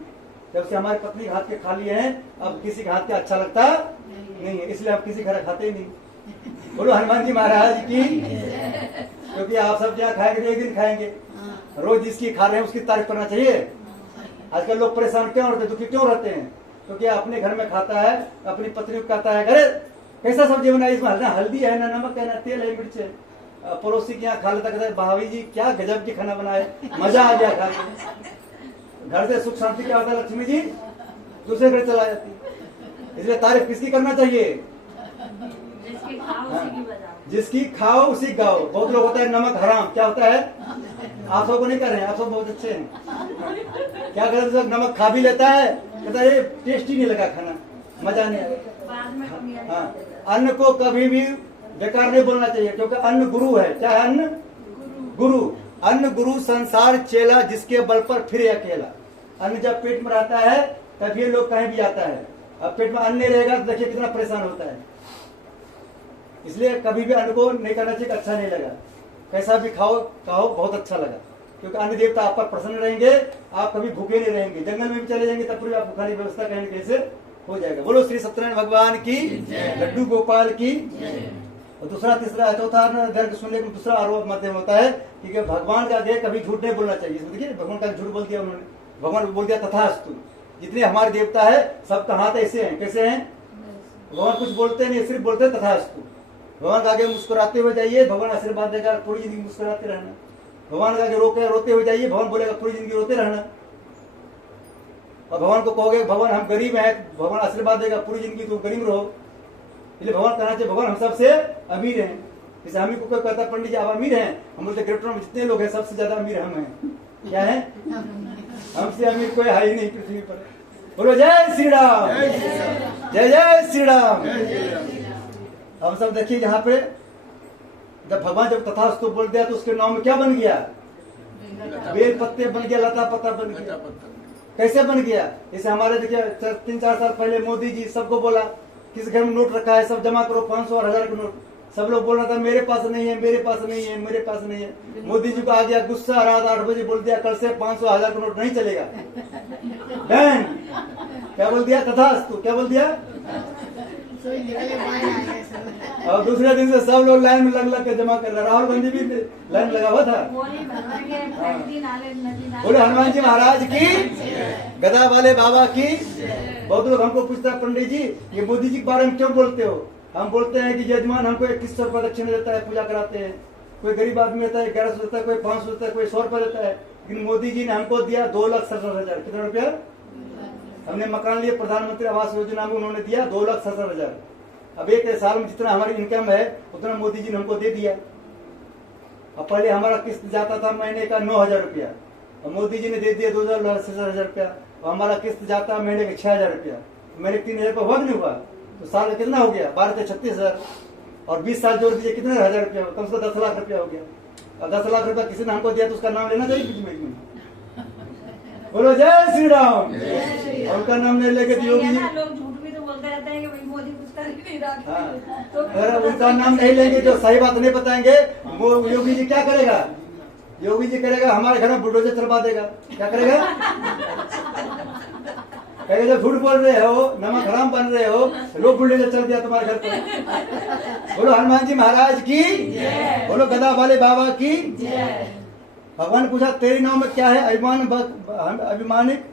जब से हमारी पत्नी हाथ के खा लिए हैं, अब किसी के हाथ के अच्छा लगता नहीं है, इसलिए आप किसी घर खाते ही नहीं। बोलो हनुमान जी महाराज की। क्योंकि आप सब जहाँ खाएंगे तो एक दिन खाएंगे, रोज जिसकी खा रहे हैं उसकी तारीफ करना चाहिए। आजकल लोग परेशान क्यों रहते हैं, दुखी क्यों रहते हैं? क्योंकि अपने घर में खाता है, अपनी पत्नी को कहता है, अरे कैसा सब्जी बनाई, इसमें हल्दी है ना नमक है ना तेल है मिर्च है। पड़ोसी के यहाँ खा लेता, कहता है भाभी जी क्या गजब की खाना बनाए, मजा आ गया खा के। घर से सुख शांति क्या होता है, लक्ष्मी जी दूसरे घर चला जाती है। इसलिए तारीफ किसकी करना चाहिए, जिसकी खाओ उसी गाओ। बहुत लोग होता है नमक हराम, क्या होता है, आप सबको नहीं कर रहे हैं, आप सब बहुत अच्छे हैं। क्या करते हैं, नमक खा भी लेता है, कहता है टेस्टी नहीं लगा खाना, मजा नहीं आया। हाँ, अन्न को कभी भी बेकार नहीं बोलना चाहिए, क्योंकि अन्न गुरु है। क्या है अन्न? गुरु। अन्न गुरु संसार चेला, जिसके बल पर फिरे अकेला। अन्न जब पेट में रहता है तब ये लोग कहीं भी आता है, अब पेट में अन्न नहीं रहेगा तो देखिए कितना परेशान होता है। इसलिए कभी भी अन्न को नहीं करना चाहिए, अच्छा नहीं लगा, कैसा भी खाओ बहुत अच्छा लगा। क्योंकि अन्न देवता आप पर प्रसन्न रहेंगे, आप कभी भूखे नहीं रहेंगे। जंगल में भी चले जाएंगे तब भी आप भूखा नहीं, व्यवस्था कहीं कैसे हो जाएगा। बोलो श्री सत्यनारायण भगवान की, लड्डू गोपाल की। और दूसरा तीसरा चौथा दर्द सुनने को दूसरा आरोप मध्य होता है कि भगवान का आगे कभी झूठ नहीं बोलना चाहिए। देखिए भगवान का झूठ बोल दिया उन्होंने, भगवान बोल दिया तथास्तु। जितने हमारे देवता है सबका हाथ ऐसे हैं, कैसे हैं? भगवान कुछ बोलते नहीं, सिर्फ बोलते तथास्तु। भगवान के आगे मुस्कुराते हुए जाइए, भगवान आशीर्वाद देगा, पूरी जिंदगी मुस्कुराते रहना। भगवान के आगे रोते हुए जाइए, भगवान बोलेगा पूरी जिंदगी रोते रहना। और भगवान को कहोगे भगवान हम गरीब हैं, भगवान आशीर्वाद देगा पूरी जिंदगी तुम गरीब रहो। इसलिए भगवान कहना चाहिए भगवान हम सबसे अमीर हैं। जैसे हम ही को कोई कहता पंडित जी आप अमीर हैं, हम बोलते ग्रेटर में जितने लोग हैं सबसे ज्यादा अमीर हम हैं। क्या है? हमसे अमीर कोई है ही नहीं पृथ्वी पर। बोलो जय श्री राम, जय जय श्री राम। हम सब देखिए यहाँ पे जब भगवान जब तथास्तु बोल दिया तो उसके नाम में क्या बन गया? बेल पत्ते बन गया, लता पत्ता बन गया। कैसे बन गया? जैसे हमारे देखिए 3-4 साल पहले मोदी जी सबको बोला किस घर में नोट रखा है सब जमा करो, 500 और 1000 का नोट। सब लोग बोल रहा था मेरे पास नहीं है, मेरे पास नहीं है, मेरे पास नहीं है। मोदी जी को आ गया गुस्सा, रात 8 बजे बोल दिया कल से 500 1000 का नोट नहीं चलेगा। डन। क्या बोल दिया? तथास्तु। क्या बोल दिया? और दूसरे दिन से सब लोग लाइन में लग के जमा कर रहे। राहुल गांधी भी लाइन लगा हुआ था। बोले हनुमान जी महाराज की, गदा वाले बाबा की। बहुत लोग हमको पूछता है पंडित जी ये मोदी जी के बारे में क्यों बोलते हो? हम बोलते हैं कि यजमान हमको 2100 रुपए दक्षिणा देता है, पूजा कराते हैं। कोई गरीब आदमी देता है 1100 देता है, कोई 500 देता है, कोई 100 रुपए देता है। लेकिन मोदी जी ने हमको दिया 2,67,000। कितना रुपया? हमने मकान लिए प्रधानमंत्री आवास योजना में, उन्होंने दिया 2,67,000। अब एक साल में जितना हमारी इनकम है उतना मोदी जी ने हमको दे दिया। अब पहले हमारा किस्त जाता था महीने का 9,000 रुपया, और मोदी जी ने दे दिया 2,67,000 रुपया। और हमारा किस्त जाता महीने का 6,000 रुपया। महीने 3,000 रुपया हुआ नहीं हुआ? तो साल का कितना हो गया? 12,36,000। और 20 साल जोड़ दीजिए कितने 1,000 रुपया? कम से कम 10 लाख रुपया हो गया। और 10 लाख रुपया किसी ने हमको दिया तो उसका नाम लेना चाहिए बीच में। बोलो जय श्री राम। और उनका नाम नहीं लेके योगी जी, लोग झूठ भी तो बोलते रहते हैं कि भाई मोदी कुछ कर ही नहीं रहा। हाँ। अगर उनका नाम नहीं लेंगे जो सही बात नहीं बताएंगे वो योगी जी क्या करेगा? योगी जी करेगा हमारे घर में बुलडोजर चलवा देगा। क्या करेगा? कहेगा जब झूठ बोल रहे हो, नमक हराम बन रहे हो, लोग बुलडोजर चल दिया तुम्हारे घर पर। बोलो हनुमान जी महाराज की, बोलो गदा वाले बाबा की। भगवान पूछा तेरे नाम में क्या है? अभिमानिक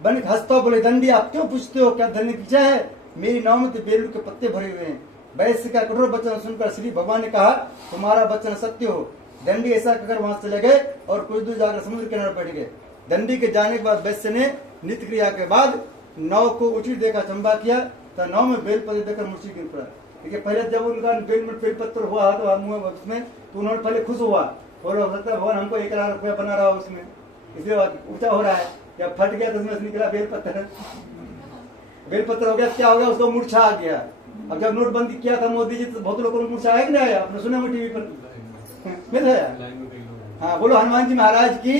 बन हंसता बोले दंडी आप क्यों पूछते हो? क्या धन पीछा है? मेरी नाम में तो बेलू के पत्ते भरे हुए हैं। वैश्य का कठोर वचन सुनकर श्री भगवान ने कहा तुम्हारा वचन सत्य हो। दंडी ऐसा कहकर वहां चले गए और कुछ दूर जाकर समुद्र किनारे बैठ गए। दंडी के जाने के बाद वैश्य ने नित्य क्रिया के बाद नाव को उचित देखा, चंबा किया तो नाव में बेलपत्र देकर मूर्छित गिर पड़ा। देखिए पहले जब उनका बेलपत्र हुआ तो उसमें तो उन्होंने पहले खुश हुआ, बोलो हो सकता है भगवान हमको 1,00,000 रुपया बना रहा हो उसमें, इसलिए ऊंचा हो रहा है। जब फट गया तो उसमें निकला बेलपत्र। बेलपत्र हो गया, क्या हो गया? उसको मूर्छा आ गया। अब जब नोटबंदी किया था मोदी जी तो बहुत लोगों को मूर्छा आया कि नहीं आया? आपने सुना वो टीवी पर मिल है। हाँ बोलो हनुमान जी महाराज की।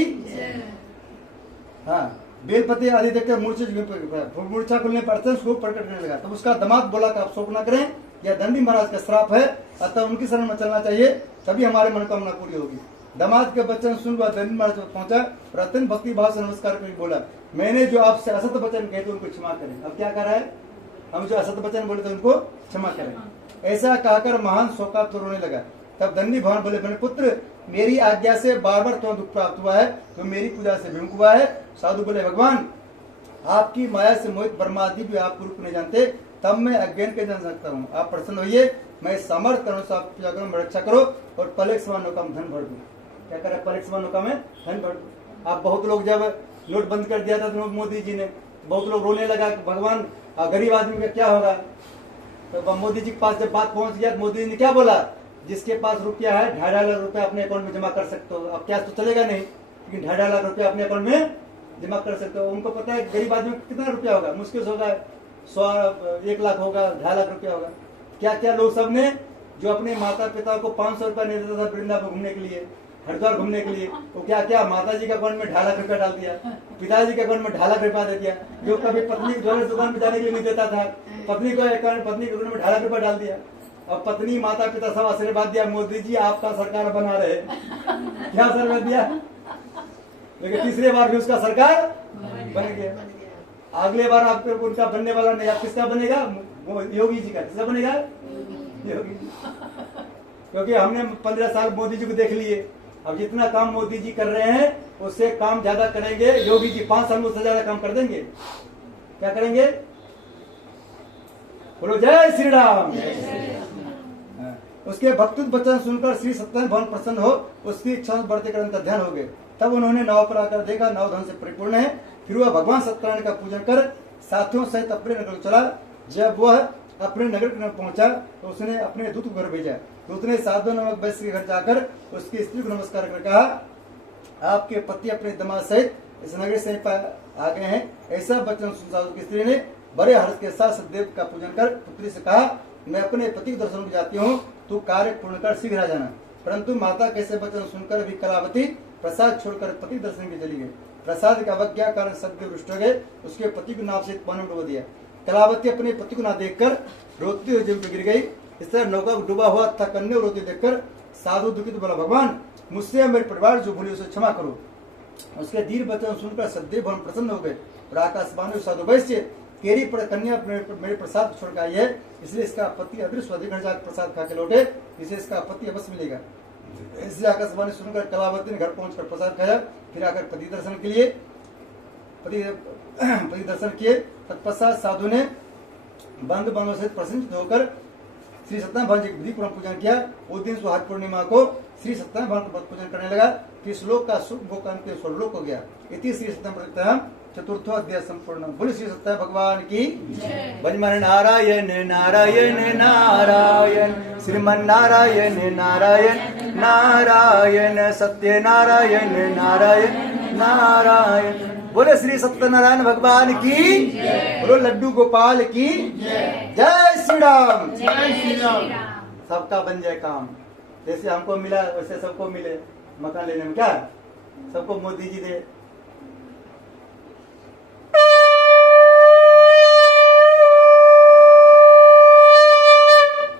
हाँ बेलपत्र आदि देखकर मूर्छा खुलने पर उसको प्रकटने लगा। तब उसका दामाद बोला कि आप शोक न करें, यह दंडी महाराज का श्राप है, अतः उनकी शरण में चलना चाहिए, तभी हमारे मनोकामना पूरी होगी। दामाद के वचन सुनकर दंडी महाराज पहुंचा और अत्यंत भक्ति भाव से नमस्कार करके बोला मैंने जो आपसे असत वचन कहे तो उनको क्षमा करें। अब क्या कर रहा है? हम जो असत वचन बोले तो उनको क्षमा करें। ऐसा कहकर महान शोकातुर रोने लगा। तब दंडी भगवान बोले मेरे पुत्र मेरी आज्ञा से बार बार तुम्हें दुख प्राप्त हुआ है, तो मेरी पूजा से विमुख हुआ है। साधु बोले भगवान आपकी माया से मोहित ब्रह्मादि भी आप रूप नहीं जानते, तब मैं अज्ञान के जान सकता हूँ। आप प्रसन्न होइए, मैं समर्थ करूँ, आप पूजा करो, रक्षा करो और पलक समान नौका में धन भर दूँ। क्या करे? पलक समान नौका में धन भर दूँ। आप बहुत लोग जब नोट बंद कर दिया था तो मोदी जी ने, बहुत लोग रोने लगा कि भगवान गरीब आदमी का क्या होगा। तो मोदी जी के पास जब बात पहुंच गया तो मोदी जी ने क्या बोला? जिसके पास रुपया है 2.5 लाख रुपया अपने अकाउंट में जमा कर सकते हो। अब क्या तो चलेगा नहीं, लेकिन 2.5 लाख रुपया अपने अकाउंट में जमा कर सकते हो। उनको पता है गरीब आदमी को कितना रुपया होगा, मुश्किल से होगा 100 1 लाख होगा, 2.5 लाख रुपया होगा। क्या क्या लोग सब ने जो अपने माता पिता को 500 रुपया नहीं देता था वृंदावन घूमने के लिए, हरिद्वार घूमने के लिए, वो क्या क्या माता जी के अकाउंट में 2.5 लाख रुपया डाल दिया, पिताजी के अकाउंट में 2.5 लाख रुपया दे दिया। जो कभी पत्नी को ज्वेलर्स दुकान में जाने के लिए नहीं देता था, पत्नी को अकाउंट पत्नी के अकाउंट में 2.5 लाख रुपया डाल दिया। और पत्नी माता पिता सब आशीर्वाद दिया मोदी जी आपका सरकार बना रहे। क्या आशीर्वाद दिया? लेकिन तीसरे बार भी उसका सरकार बन गया। अगले बार आपको उनका बनने वाला नहीं, आप किसका बनेगा? योगी जी का। किसका बनेगा? योगी जी। क्योंकि हमने 15 साल मोदी जी को देख लिए। अब जितना काम मोदी जी कर रहे हैं उससे काम ज्यादा करेंगे योगी जी। 5 साल में उससे ज्यादा काम कर देंगे। क्या करेंगे? बोलो जय श्री राम। हाँ। उसके भक्ति वचन सुनकर श्री सत्यनारायण भगवान प्रसन्न हो उसकी इच्छा बढ़ते कर अंतर ध्यान हो गए। तब उन्होंने नाव पर आकर देखा नाव धन से परिपूर्ण है। फिर वह भगवान सत्यनारायण का पूजन कर साथियों सहित अपने नगर को चला। जब वह अपने नगर में पहुंचा तो उसने अपने दूत को घर भेजा। दूत ने साधु नामक वैश्य के घर जाकर उसकी स्त्री को नमस्कार कर कहा, आपके पति अपने दामाद सहित इस नगर से आ गए हैं। ऐसा वचन सुन साधु की स्त्री ने बड़े हर्ष के साथ सतदेव का पूजन कर पुत्री से कहा, मैं अपने पति के दर्शन को जाती हूँ, तू कार्य पूर्ण कर शीघ्र आ जाना। परंतु माता कैसे वचन सुनकर भी कलावती प्रसाद छोड़कर पति दर्शन की चली गई। प्रसाद की अवज्ञा कारण सतदेव रुष्ट हो गए। उसके पति को नाव से पानी में डुबो दिया। कलावती अपने पति को ना देखकर रोती हुई जल गिर गई। इस तरह नौका को डूबा हुआ था कन्या रोती देखकर साधु दुखित बोला, भगवान मुझसे मेरे परिवार जो भूले उसे क्षमा करो। उसके दीर्घ वचन सुनकर सतदेव भगवान प्रसन्न हो गए और आकाशवाणी साधु वैश्य तेरी पर कन्या मेरे प्रसाद छोड़ के आई है, इसलिए इसका पति अदृश्य अधिक जाकर प्रसाद खा के लौटे, इसे इसका पति अवश्य मिलेगा। इसलिए आकाशवाणी सुनकर कलावती ने घर पहुंचकर प्रसाद खाया। फिर आकर पति दर्शन किए। तत्पश्चात साधु ने बंद बांधों से प्रसन्नित होकर श्री सत्यनारायण भगवान जी विधि पूर्वक पूजन किया। उस दिन सुहाग पूर्णिमा को श्री सत्यनारायण भगवान का पूजन करने लगा कि श्लोक का सुख भोग के स्वर्लोक हो गया। इति श्री सत्यनारायण चतुर्थो अध्याय संपूर्ण। बोले श्री सत्यनारायण भगवान की भजमान नारायण नारायण नारायण श्रीमन नारायण नारायण नारायण सत्य नारायण नारायण नारायण। बोले श्री सत्यनारायण भगवान की, बोलो लड्डू गोपाल की जय श्री राम। सबका बन जाए काम, जैसे हमको मिला वैसे सबको मिले। मकान लेने में क्या सबको मोदी जी दे।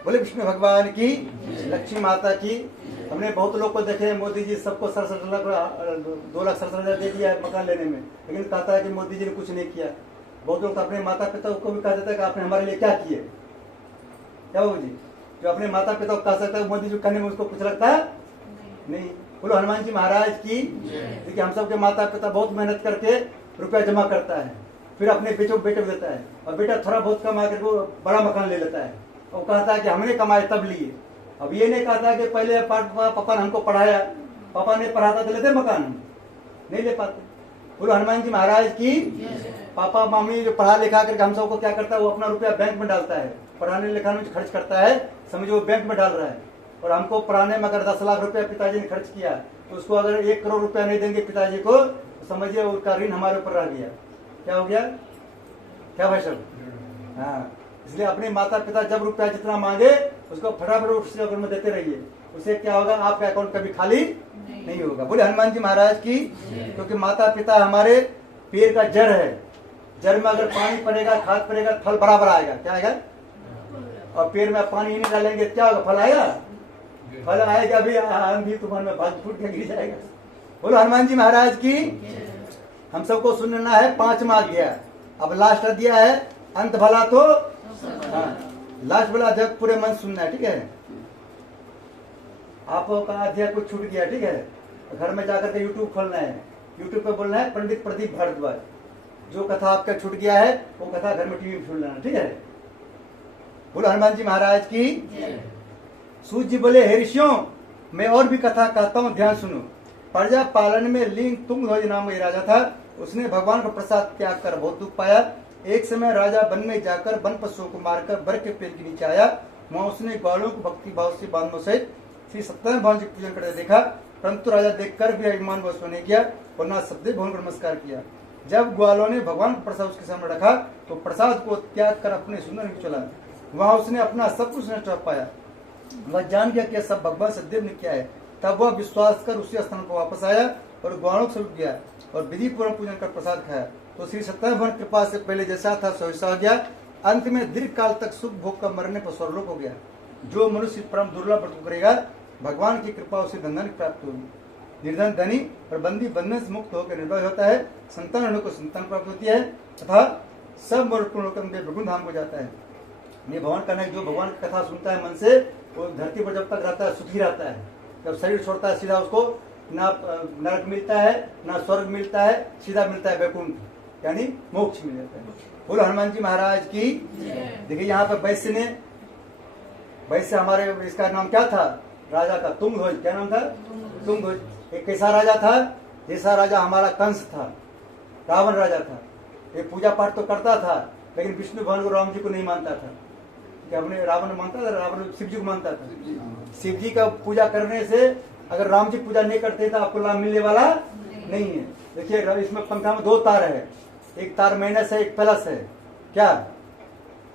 बोले विष्णु भगवान की, लक्ष्मी माता की। हमने बहुत लोग को देखे मोदी जी सबको 2,67,000 दे दिया मकान लेने में, लेकिन कहता है कि मोदी जी ने कुछ नहीं किया। बहुत लोग तो अपने माता पिता को भी कह देता है कि आपने हमारे लिए क्या किए। क्या बाबू जी, जो अपने माता पिता को कह सकता है मोदी जी करने में उसको कुछ लगता है नहीं। बोलो हनुमान जी महाराज की। देखिए हम सबके माता पिता बहुत मेहनत करके रुपया जमा करता है, फिर अपने बेटे को देता है, और बेटा थोड़ा बहुत कमा करके वो बड़ा मकान ले लेता है और कहता है कि हमने कमाए तब लिए। अब ये नहीं कहता कि पहले पापा ने हमको पढ़ाया, पापा ने पढ़ाता तो लेते मकान, नहीं ले पाते। बोलो हनुमान जी महाराज की। पापा मम्मी जो पढ़ा लिखा करके हम सबको क्या करता है, वो अपना रुपया बैंक में डालता है, पढ़ाने लिखाने में खर्च करता है, समझो वो बैंक में डाल रहा है। और हमको पढ़ाने में अगर 10 लाख रुपया पिताजी ने खर्च किया तो उसको अगर 1 करोड़ रुपया नहीं देंगे पिताजी को तो समझिए उसका ऋण हमारे ऊपर रह गया। क्या हो गया, क्या भाई साहब? हाँ, इसलिए अपने माता पिता जब रुपया जितना मांगे उसको फटाफट उसके अकाउंट में देते रहिए। उसे क्या होगा, आपका अकाउंट कभी खाली नहीं होगा। बोले हनुमान जी महाराज की। क्योंकि माता पिता हमारे पेड़ का जड़ है, जड़ में अगर पानी पड़ेगा खाद पड़ेगा फल बराबर आएगा। क्या आएगा? और पेड़ में पानी नहीं डालेंगे क्या होगा, फल आएगा? फल आएगा अभी आंधी तूफान में भाग फूट के गिर जाएगा। बोलो हनुमान जी महाराज की। हम सबको सुनना है 5वां अध्याय, अब लास्ट अध्याय है अंत भला तो लास्ट वाला अध्याय पूरे मन सुनना है, ठीक है? आपका अध्याय कुछ छूट गया, ठीक है? घर में जाकर के यूट्यूब खोलना है, यूट्यूब पे बोलना है पंडित प्रदीप भारद्वाज। जो कथा आपका छूट गया है वो कथा घर में टीवी में सुन लेना, ठीक है? बोलो हनुमान जी महाराज की। सूत जी बोले हे ऋषियों, मैं और भी कथा कहता हूँ, ध्यान सुनो। प्रजा पालन में लिंग तुंगध्वज नाम एक राजा था। उसने भगवान का प्रसाद त्याग कर बहुत दुख पाया। एक समय राजा वन में जाकर वन पशुओं को मारकर बर के पेड़ के नीचे आया। वहाँ उसने ग्वालों को भक्ति भाव से बांधों सहित श्री सत्यनारायण भगवान जी पूजन करते देखा, परंतु राजा देखकर भी अभिमान वश नहीं किया और न सदैव भगवान को नमस्कार किया। जब ग्वालों ने भगवान का प्रसाद उसके सामने रखा तो प्रसाद को त्याग कर अपने सुंदर चला। वहाँ उसने अपना सब कुछ नष्ट कर पाया। वह जान गया कि सब भगवान सदैव ने किया है। तब वह विश्वास कर उसी स्थान पर वापस आया और ग्वालों के स्वरूप गया और विधि पूर्वक पूजन कर प्रसाद खाया। तो श्री सत्यनारायण भगवान कृपा से पहले जैसा था वैसा हो गया। अंत में दीर्घ काल तक सुख भोग कर मरने पर स्वर्लोक हो गया। जो मनुष्य परम दुर्लभ व्रत करेगा भगवान की कृपा उसे धन प्राप्त होगी। निर्धन धनी और बंदी बंधन से मुक्त होकर निर्भय होता है। संतान होने को संतान प्राप्त होती है तथा सब मनुष्य धाम को जाता है। ये भगवान का नहीं, जो भगवान की कथा सुनता है मन से वो धरती पर जब तक रहता है सुखी रहता है। जब शरीर छोड़ता है सीधा उसको ना नरक मिलता है ना स्वर्ग मिलता है, सीधा मिलता है वैकुंठ। यानी मोक्ष मिल जाता है। बोलो हनुमान जी महाराज की। देखिए यहाँ पर वैश्य हमारे इसका नाम क्या था, राजा का तुंगध्वज। क्या नाम था? तुंगध्वज। एक कैसा राजा था? जैसा राजा हमारा कंस था, रावण राजा था। ये पूजा पाठ तो करता था, लेकिन विष्णु भगवान को, राम जी को नहीं मानता था। क्या अपने रावण मानता था? रावण शिव जी को मानता था। शिव जी का पूजा करने से अगर राम जी पूजा नहीं करते तो आपको लाभ मिलने वाला नहीं है। देखिए इसमें पंखा में 2 तार है, एक तार माइनस है, एक प्लस है। क्या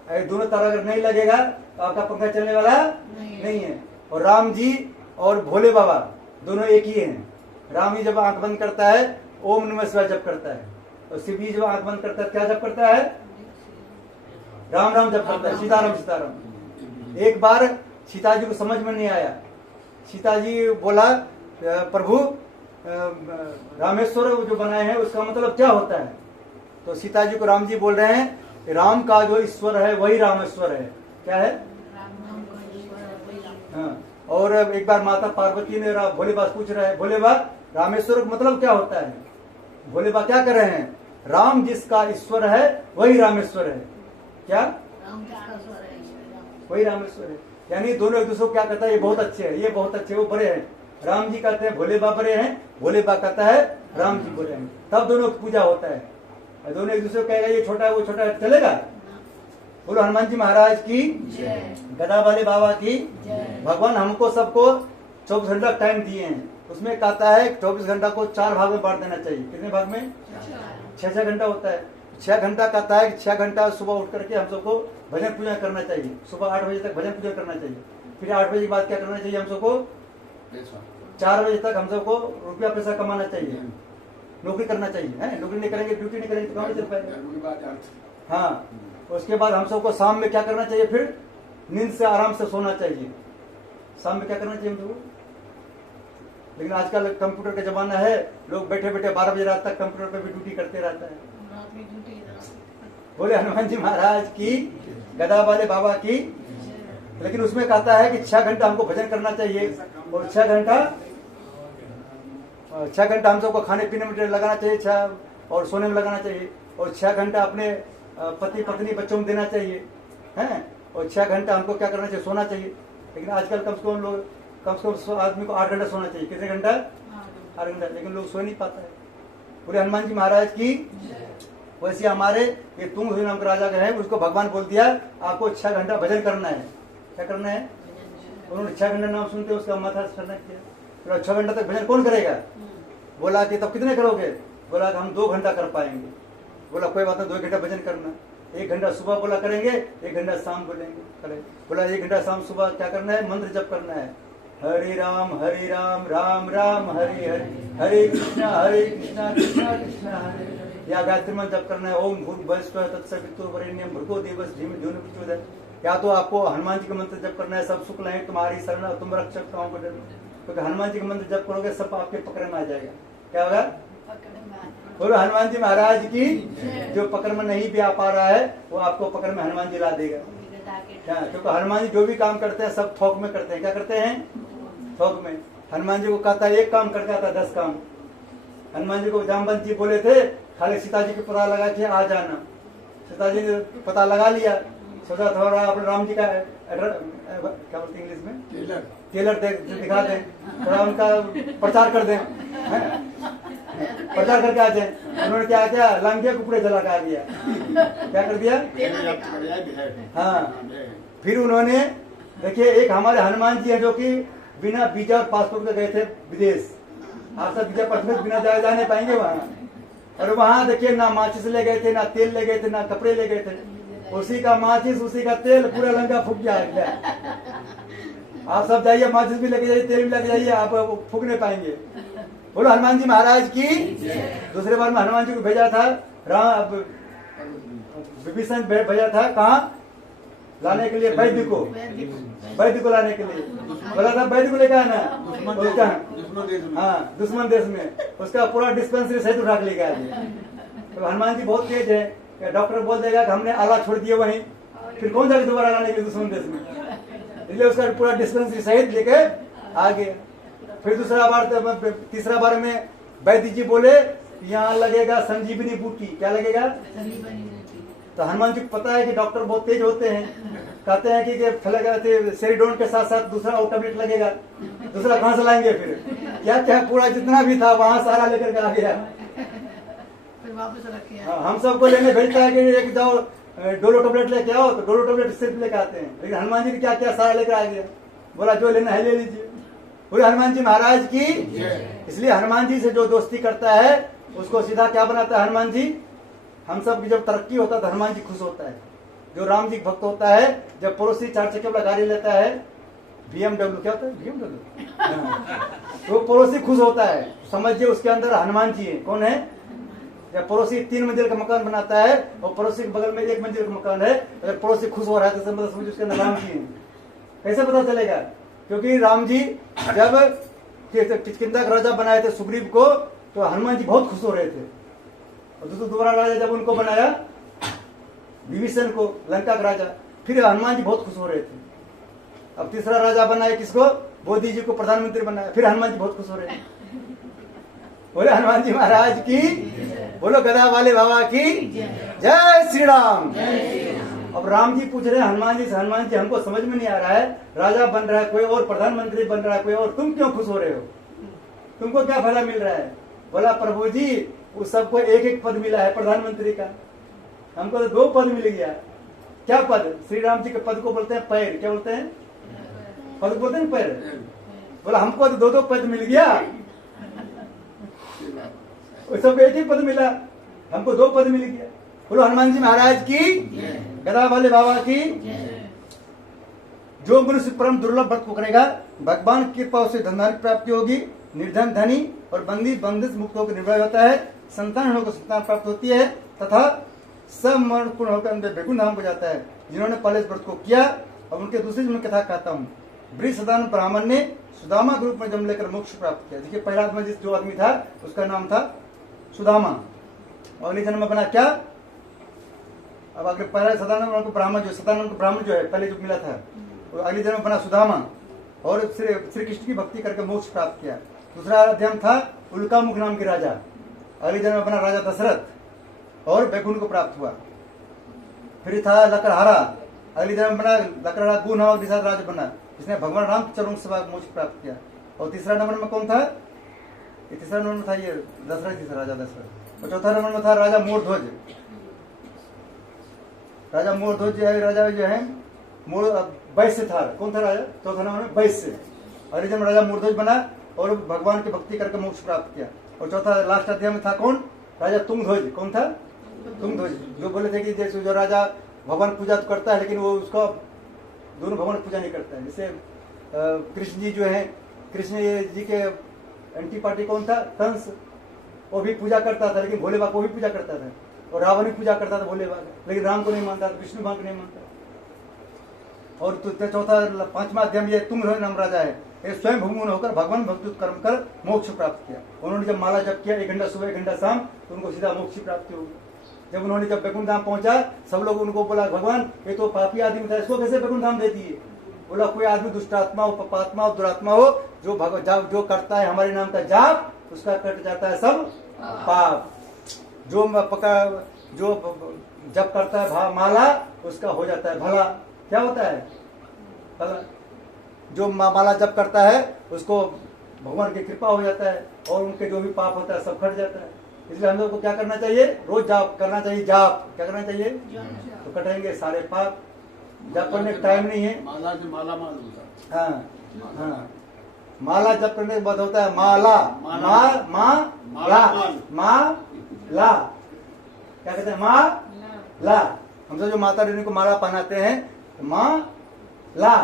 अगर दोनों तार अगर नहीं लगेगा तो आपका पंखा चलने वाला नहीं है। और राम जी और भोले बाबा दोनों एक ही हैं। राम जी जब आंख बंद करता है ओम नमः शिवाय जप करता है, और शिव जी जब आंख बंद करता है क्या जप करता है? राम राम जप करता है, सीताराम सीताराम। एक बार सीता जी को समझ में नहीं आया। सीता जी बोला प्रभु रामेश्वर जो बनाए हैं उसका मतलब क्या होता है? तो सीता जी को राम जी बोल रहे हैं राम का जो ईश्वर है वही रामेश्वर है। क्या है? हाँ। और एक बार माता पार्वती ने भोले बाबा पूछ रहे हैं, भोले बाबा रामेश्वर का मतलब क्या होता है? भोले बाबा क्या कर रहे हैं? राम जिसका ईश्वर है वही रामेश्वर है। क्या? वही रामेश्वर है। यानी दोनों एक दूसरे को क्या कहता है? ये बहुत अच्छे है, ये बहुत अच्छे, वो बड़े हैं। राम जी कहते हैं भोले बाबा बड़े हैं, भोले बाबा कहता है राम जी बड़े हैं। तब दोनों की पूजा होता है। दोनों एक दूसरे को कहेगा ये छोटा है वो छोटा है, चलेगा? बोलो हनुमान जी महाराज की, गदा वाले बाबा की। भगवान हमको सबको 24 घंटा टाइम दिए हैं। उसमें कहता है 24 घंटा को 4 भाग में बांट देना चाहिए। कितने भाग में? 6 घंटा होता है। 6 घंटा कहता है 6 घंटा सुबह उठ करके हम सबको भजन पूजा करना चाहिए। सुबह 8 बजे तक भजन पूजा करना चाहिए। फिर 8 बजे के बाद क्या करना चाहिए? हम सबको 4 बजे तक हम सबको रुपया पैसा कमाना चाहिए, नौकरी करना चाहिए। है नौकरी नहीं करेंगे, ड्यूटी नहीं करेंगे तो काम नहीं चल पाएगा। हाँ। उसके बाद हम सबको शाम में क्या करना चाहिए? फिर नींद से आराम से सोना चाहिए। शाम में क्या करना चाहिए हम सबको? लेकिन आजकल कंप्यूटर का जमाना है, लोग बैठे बैठे 12 बजे रात तक कंप्यूटर पे भी ड्यूटी करते रहता है। बोले हनुमान जी महाराज की, गदा वाले बाबा की। लेकिन उसमें कहता है कि 6 घंटा हमको भजन करना चाहिए, और 6 घंटा हम सबको खाने पीने में लगाना चाहिए, 6 और सोने में लगाना चाहिए, और 6 घंटा अपने पति पत्नी बच्चों में देना चाहिए, हैं? और 6 घंटा हमको क्या करना चाहिए? सोना चाहिए। लेकिन आजकल कम से कम आदमी को 8 घंटा सोना चाहिए। कितने घंटा? 8 घंटा। लेकिन लोग सो नहीं पाता है। पूरे हनुमान जी महाराज की। वैसे हमारे ये तुंगध्वज नाम के राजा का है, उसको भगवान बोल दिया आपको 6 घंटा भजन करना है। क्या करना है? उन्होंने 6 घंटा नाम सुनते उसका माथा ठंडा किया। 6 घंटा तक भजन कौन करेगा? बोला कि तब कितने करोगे? बोला कि हम 2 घंटा कर पाएंगे। बोला कोई बात नहीं, 2 घंटा भजन करना। 1 घंटा सुबह बोला करेंगे, 1 घंटा शाम बोलेंगे करेंगे। बोला 1 घंटा शाम सुबह क्या करना है? मंत्र जप करना है। हरे राम राम राम हरे हरे, हरे कृष्णा कृष्णा कृष्णा हरे। या गायत्री मंत्र जप करना है। ओम भूर्भुवः स्वः तत्सवितुर्वरेण्यं भर्गो देवस्य धीमहि धियो न प्रचोदयात्। या तो आपको हनुमान जी का मंत्र जप करना है, सब शुक्ल हैं तुम्हारी शरण तुम रक्षक पाओ को डर। क्योंकि हनुमान जी का मंत्र जप करोगे सब आपके पकड़ में आ जाएगा। क्या होगा? बोलो हनुमान जी महाराज की। जो पकड़ में नहीं भी आ पा रहा है वो आपको पकड़ में हनुमान जी ला देगा। क्या? क्योंकि हनुमान जी जो भी काम करते हैं सब थोक में करते हैं। क्या करते हैं? थोक में। हनुमान जी को कहता है 1 काम करके आता है 10 काम। हनुमान जी को जामवंत जी बोले थे खाली सीता जी को पता लगा के आ जाना। सीता जी ने पता लगा लिया, सोचा थोड़ा अपने राम जी का क्या बोलते इंग्लिश में? टेलर दिखा दें, थोड़ा उनका प्रचार कर दें, प्रचार करके आ जाए। उन्होंने क्या किया? लंके को पूरे जला के आ गया। क्या कर दिया? हाँ। फिर उन्होंने देखिए एक हमारे हनुमान जी है जो कि बिना वीजा और पासपोर्ट के गए थे विदेश। आप सब वीजा पासपोर्ट बिना जा नहीं पाएंगे वहाँ। और वहाँ देखिए ना माचिस ले गए थे, ना तेल ले गए थे, ना कपड़े ले गए थे। उसी का माचिस उसी का तेल पूरा लंका फूक गया। आप सब जाइए, माचिस भी लेके जाइए, तेल भी लेके जाइए, आप फूक नहीं पाएंगे। बोलो हनुमान जी महाराज की। दूसरे बार में हनुमान जी को भेजा था विभीषण भेजा था कहाँ लाने के लिए? वैद्य को लाने के लिए बोला था। वैद्य को लेकर आना हाँ दुश्मन देश में। उसका पूरा डिस्पेंसरी सहित उठा के लेकर आया। तो हनुमान जी बहुत तेज है। डॉक्टर बोल देगा कि हमने आला छोड़ दिए वहीं, फिर कौन जाके दोबारा लाने के लिए दुश्मन देश में? इसलिए उसका पूरा डिस्पेंसरी सहित लेके आ गया। फिर तीसरा बार में वैद्य जी बोले यहाँ लगेगा संजीवनी बूटी। क्या लगेगा? तो हनुमान जी को पता है कि डॉक्टर बहुत तेज होते हैं, कहते हैं कि सेरिडोन के साथ साथ दूसरा और टेबलेट लगेगा। दूसरा कहाँ से लाएंगे? फिर क्या क्या पूरा जितना भी था वहां सारा लेकर के आ गया। फिर वापस रखे हैं। हाँ, हम सबको लेने भेजता है कि एक जाओ डोलो टेबलेट लेके आओ, तो डोलो टेबलेट सिर्फ लेके आते हैं। लेकिन हनुमान जी ने क्या क्या सारा लेकर आ गया। बोला जो लेना है ले लीजिए। बोले हनुमान जी महाराज की। इसलिए हनुमान जी से जो दोस्ती करता है उसको सीधा क्या बनाता है हनुमान जी? हम सब की जब तरक्की होता है तो हनुमान जी खुश होता है। जो राम जी भक्त होता है, जब पड़ोसी 4 चक्के वाला गाड़ी लेता है, BMW, क्या होता है BMW, तो पड़ोसी खुश होता है। समझिए उसके अंदर हनुमान जी है। कौन है? जब पड़ोसी 3 मंजिल का मकान बनाता है और पड़ोसी के बगल में 1 मंजिल का मकान है, अगर पड़ोसी खुश हो रहा है तो समझ उसके अंदर राम जी है। कैसे पता चलेगा? क्योंकि राम जी जब किष्किंधा का राजा बनाए थे सुग्रीव को, तो हनुमान जी बहुत खुश हो रहे थे। और दोबारा राजा जब उनको बनाया विभीषण को, लंका का राजा, फिर हनुमान जी बहुत खुश हो रहे थे। अब तीसरा राजा बनाया किसको? मोदी जी को प्रधानमंत्री बनाया, फिर हनुमान जी बहुत खुश हो रहे हैं। बोले हनुमान जी महाराज की। बोलो गदा वाले बाबा की जय श्री राम। अब राम जी पूछ रहे हैं हनुमान जी से, हनुमान जी हमको समझ में नहीं आ रहा है, राजा बन रहा है कोई और, प्रधानमंत्री बन रहा है कोई और, तुम क्यों खुश हो रहे हो? तुमको क्या भला मिल रहा है? बोला प्रभु जी उस सबको 1-1 पद मिला है प्रधानमंत्री का, हमको तो 2 पद मिल गया। क्या पद? श्री राम जी के पद को बोलते हैं पैर। क्या बोलते हैं? पद बोलते हैं पैर। बोला हमको तो 2-2 पद मिल गया, उस सबको 1-1 पद मिला, हमको 2 पद मिल गया। बोलो हनुमान जी महाराज की, गदा वाले बाबा की। जो मनुष्य परम दुर्लभ व्रत को करेगा, भगवान की कृपा से धन की प्राप्ति होगी, निर्धन धनी और बंदी बंदिश मुक्त होकर निर्भय होता है, संतान होने को संतान प्राप्त होती है, तथा सब मरण पूर्ण होकर वैकुंठ धाम को जाता है। जिन्होंने पहले इस व्रत को किया और उनके दूसरी जन्म कथा कहता हूँ। वृष सदानंद ब्राह्मण ने सुदामा के रूप में जन्म लेकर मोक्ष प्राप्त किया। देखिए पहला आदमी जो आदमी था उसका नाम था सुदामा, और अगले जन्म में बना क्या? अब अगले पहला सदानंद ब्राह्मण जो है पहले जो मिला था, तो अगले जन्म में बना सुदामा और श्री कृष्ण की भक्ति करके मोक्ष प्राप्त किया। दूसरा अध्ययन था उल्कामुख नाम के राजा, अगले जन्म में बना राजा दशरथ और वैकुंठ को प्राप्त हुआ। फिर था लकड़हारा, अगले जन्म में बना लकड़हारा गुना और निषाद राजा बना, जिसने भगवान राम के चरणों से मोक्ष प्राप्त किया। और तीसरा नंबर में कौन था? तीसरा नंबर में था ये दशरथ, तीसरा राजा दशरथ। और चौथा नंबर में था राजा मोरध्वज। राजा मोरध्वज जो है वैश्य था। कौन था राजा? चौथा नंबर में वैश्य। अगले जन्म राजा मोरध्वज बना और भगवान की भक्ति करके मोक्ष प्राप्त किया। और चौथा लास्ट अध्याय में था कौन? राजा तुंगध्वज। कौन था? तुंगध्वज, जो बोले थे कि जैसे जो राजा भगवान पूजा तो करता है लेकिन वो उसका दोनों भगवान पूजा नहीं करता है। जैसे कृष्ण जी जो है, कृष्ण जी के एंटी पार्टी कौन था? कंस। वो भी पूजा करता था लेकिन भोले बाबा को भी पूजा करता था, और रावण भी पूजा करता था भोले बाबा, लेकिन राम को नहीं मानता था, विष्णु भगवान को नहीं मानता। और चौथा 5वां अध्याय में तुंगध्वज नाम राजा है, ये स्वयं भगवान होकर भगवान भक्त कर्म कर मोक्ष प्राप्त किया। उन्होंने जब माला जप किया 1 घंटा सुबह 1 घंटा शाम, तो उनको सीधा मोक्ष प्राप्ति होगी। जब उन्होंने जब वैकुंठ धाम पहुंचा, सब लोग उनको बोला भगवान ये तो पापी आदमी था, इसको कैसे वैकुंठ धाम दे दिए? बोला कोई आदमी दुष्टात्मा हो, पापात्मा हो, दुरात्मा हो, जो करता है हमारे नाम का जाप, उसका कट जाता है सब पाप। जो जब करता है माला, उसका हो जाता है भला। क्या होता है? भला। जो माला जप करता है उसको भगवान की कृपा हो जाता है, और उनके जो भी पाप होता है सब कट जाता है। इसलिए हम लोग को क्या करना चाहिए? रोज जाप करना चाहिए। जाप क्या करना चाहिए? तो कटेंगे सारे पाप। जप करने का टाइम नहीं है। माला से माला माल होता है। हाँ, माला जप करने के बाद होता है माला, ला क्या कहते हैं? ला। हम सब जो माता रानी को माला पहनाते हैं, ला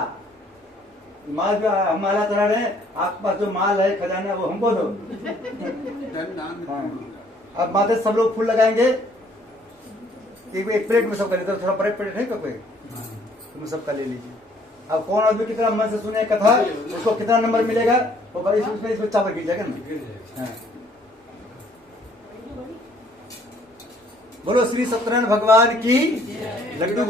माल जो हम माला चढ़ा रहे हैं, आपके पास जो माल है खजाना वो हमको दो। अब माथे सब लोग फूल लगाएंगे, एक प्लेट में सब कर लेते, थोड़ा बड़े प्लेट है क्या कोई? तुम सबका ले लीजिए। अब कौन आदमी कितना मन से सुने कथा, उसको कितना नंबर मिलेगा वो भाई इसमें चावल गिर जाएगा ना। बोलो श्री सत्यनारायण भगवान की। लड्डू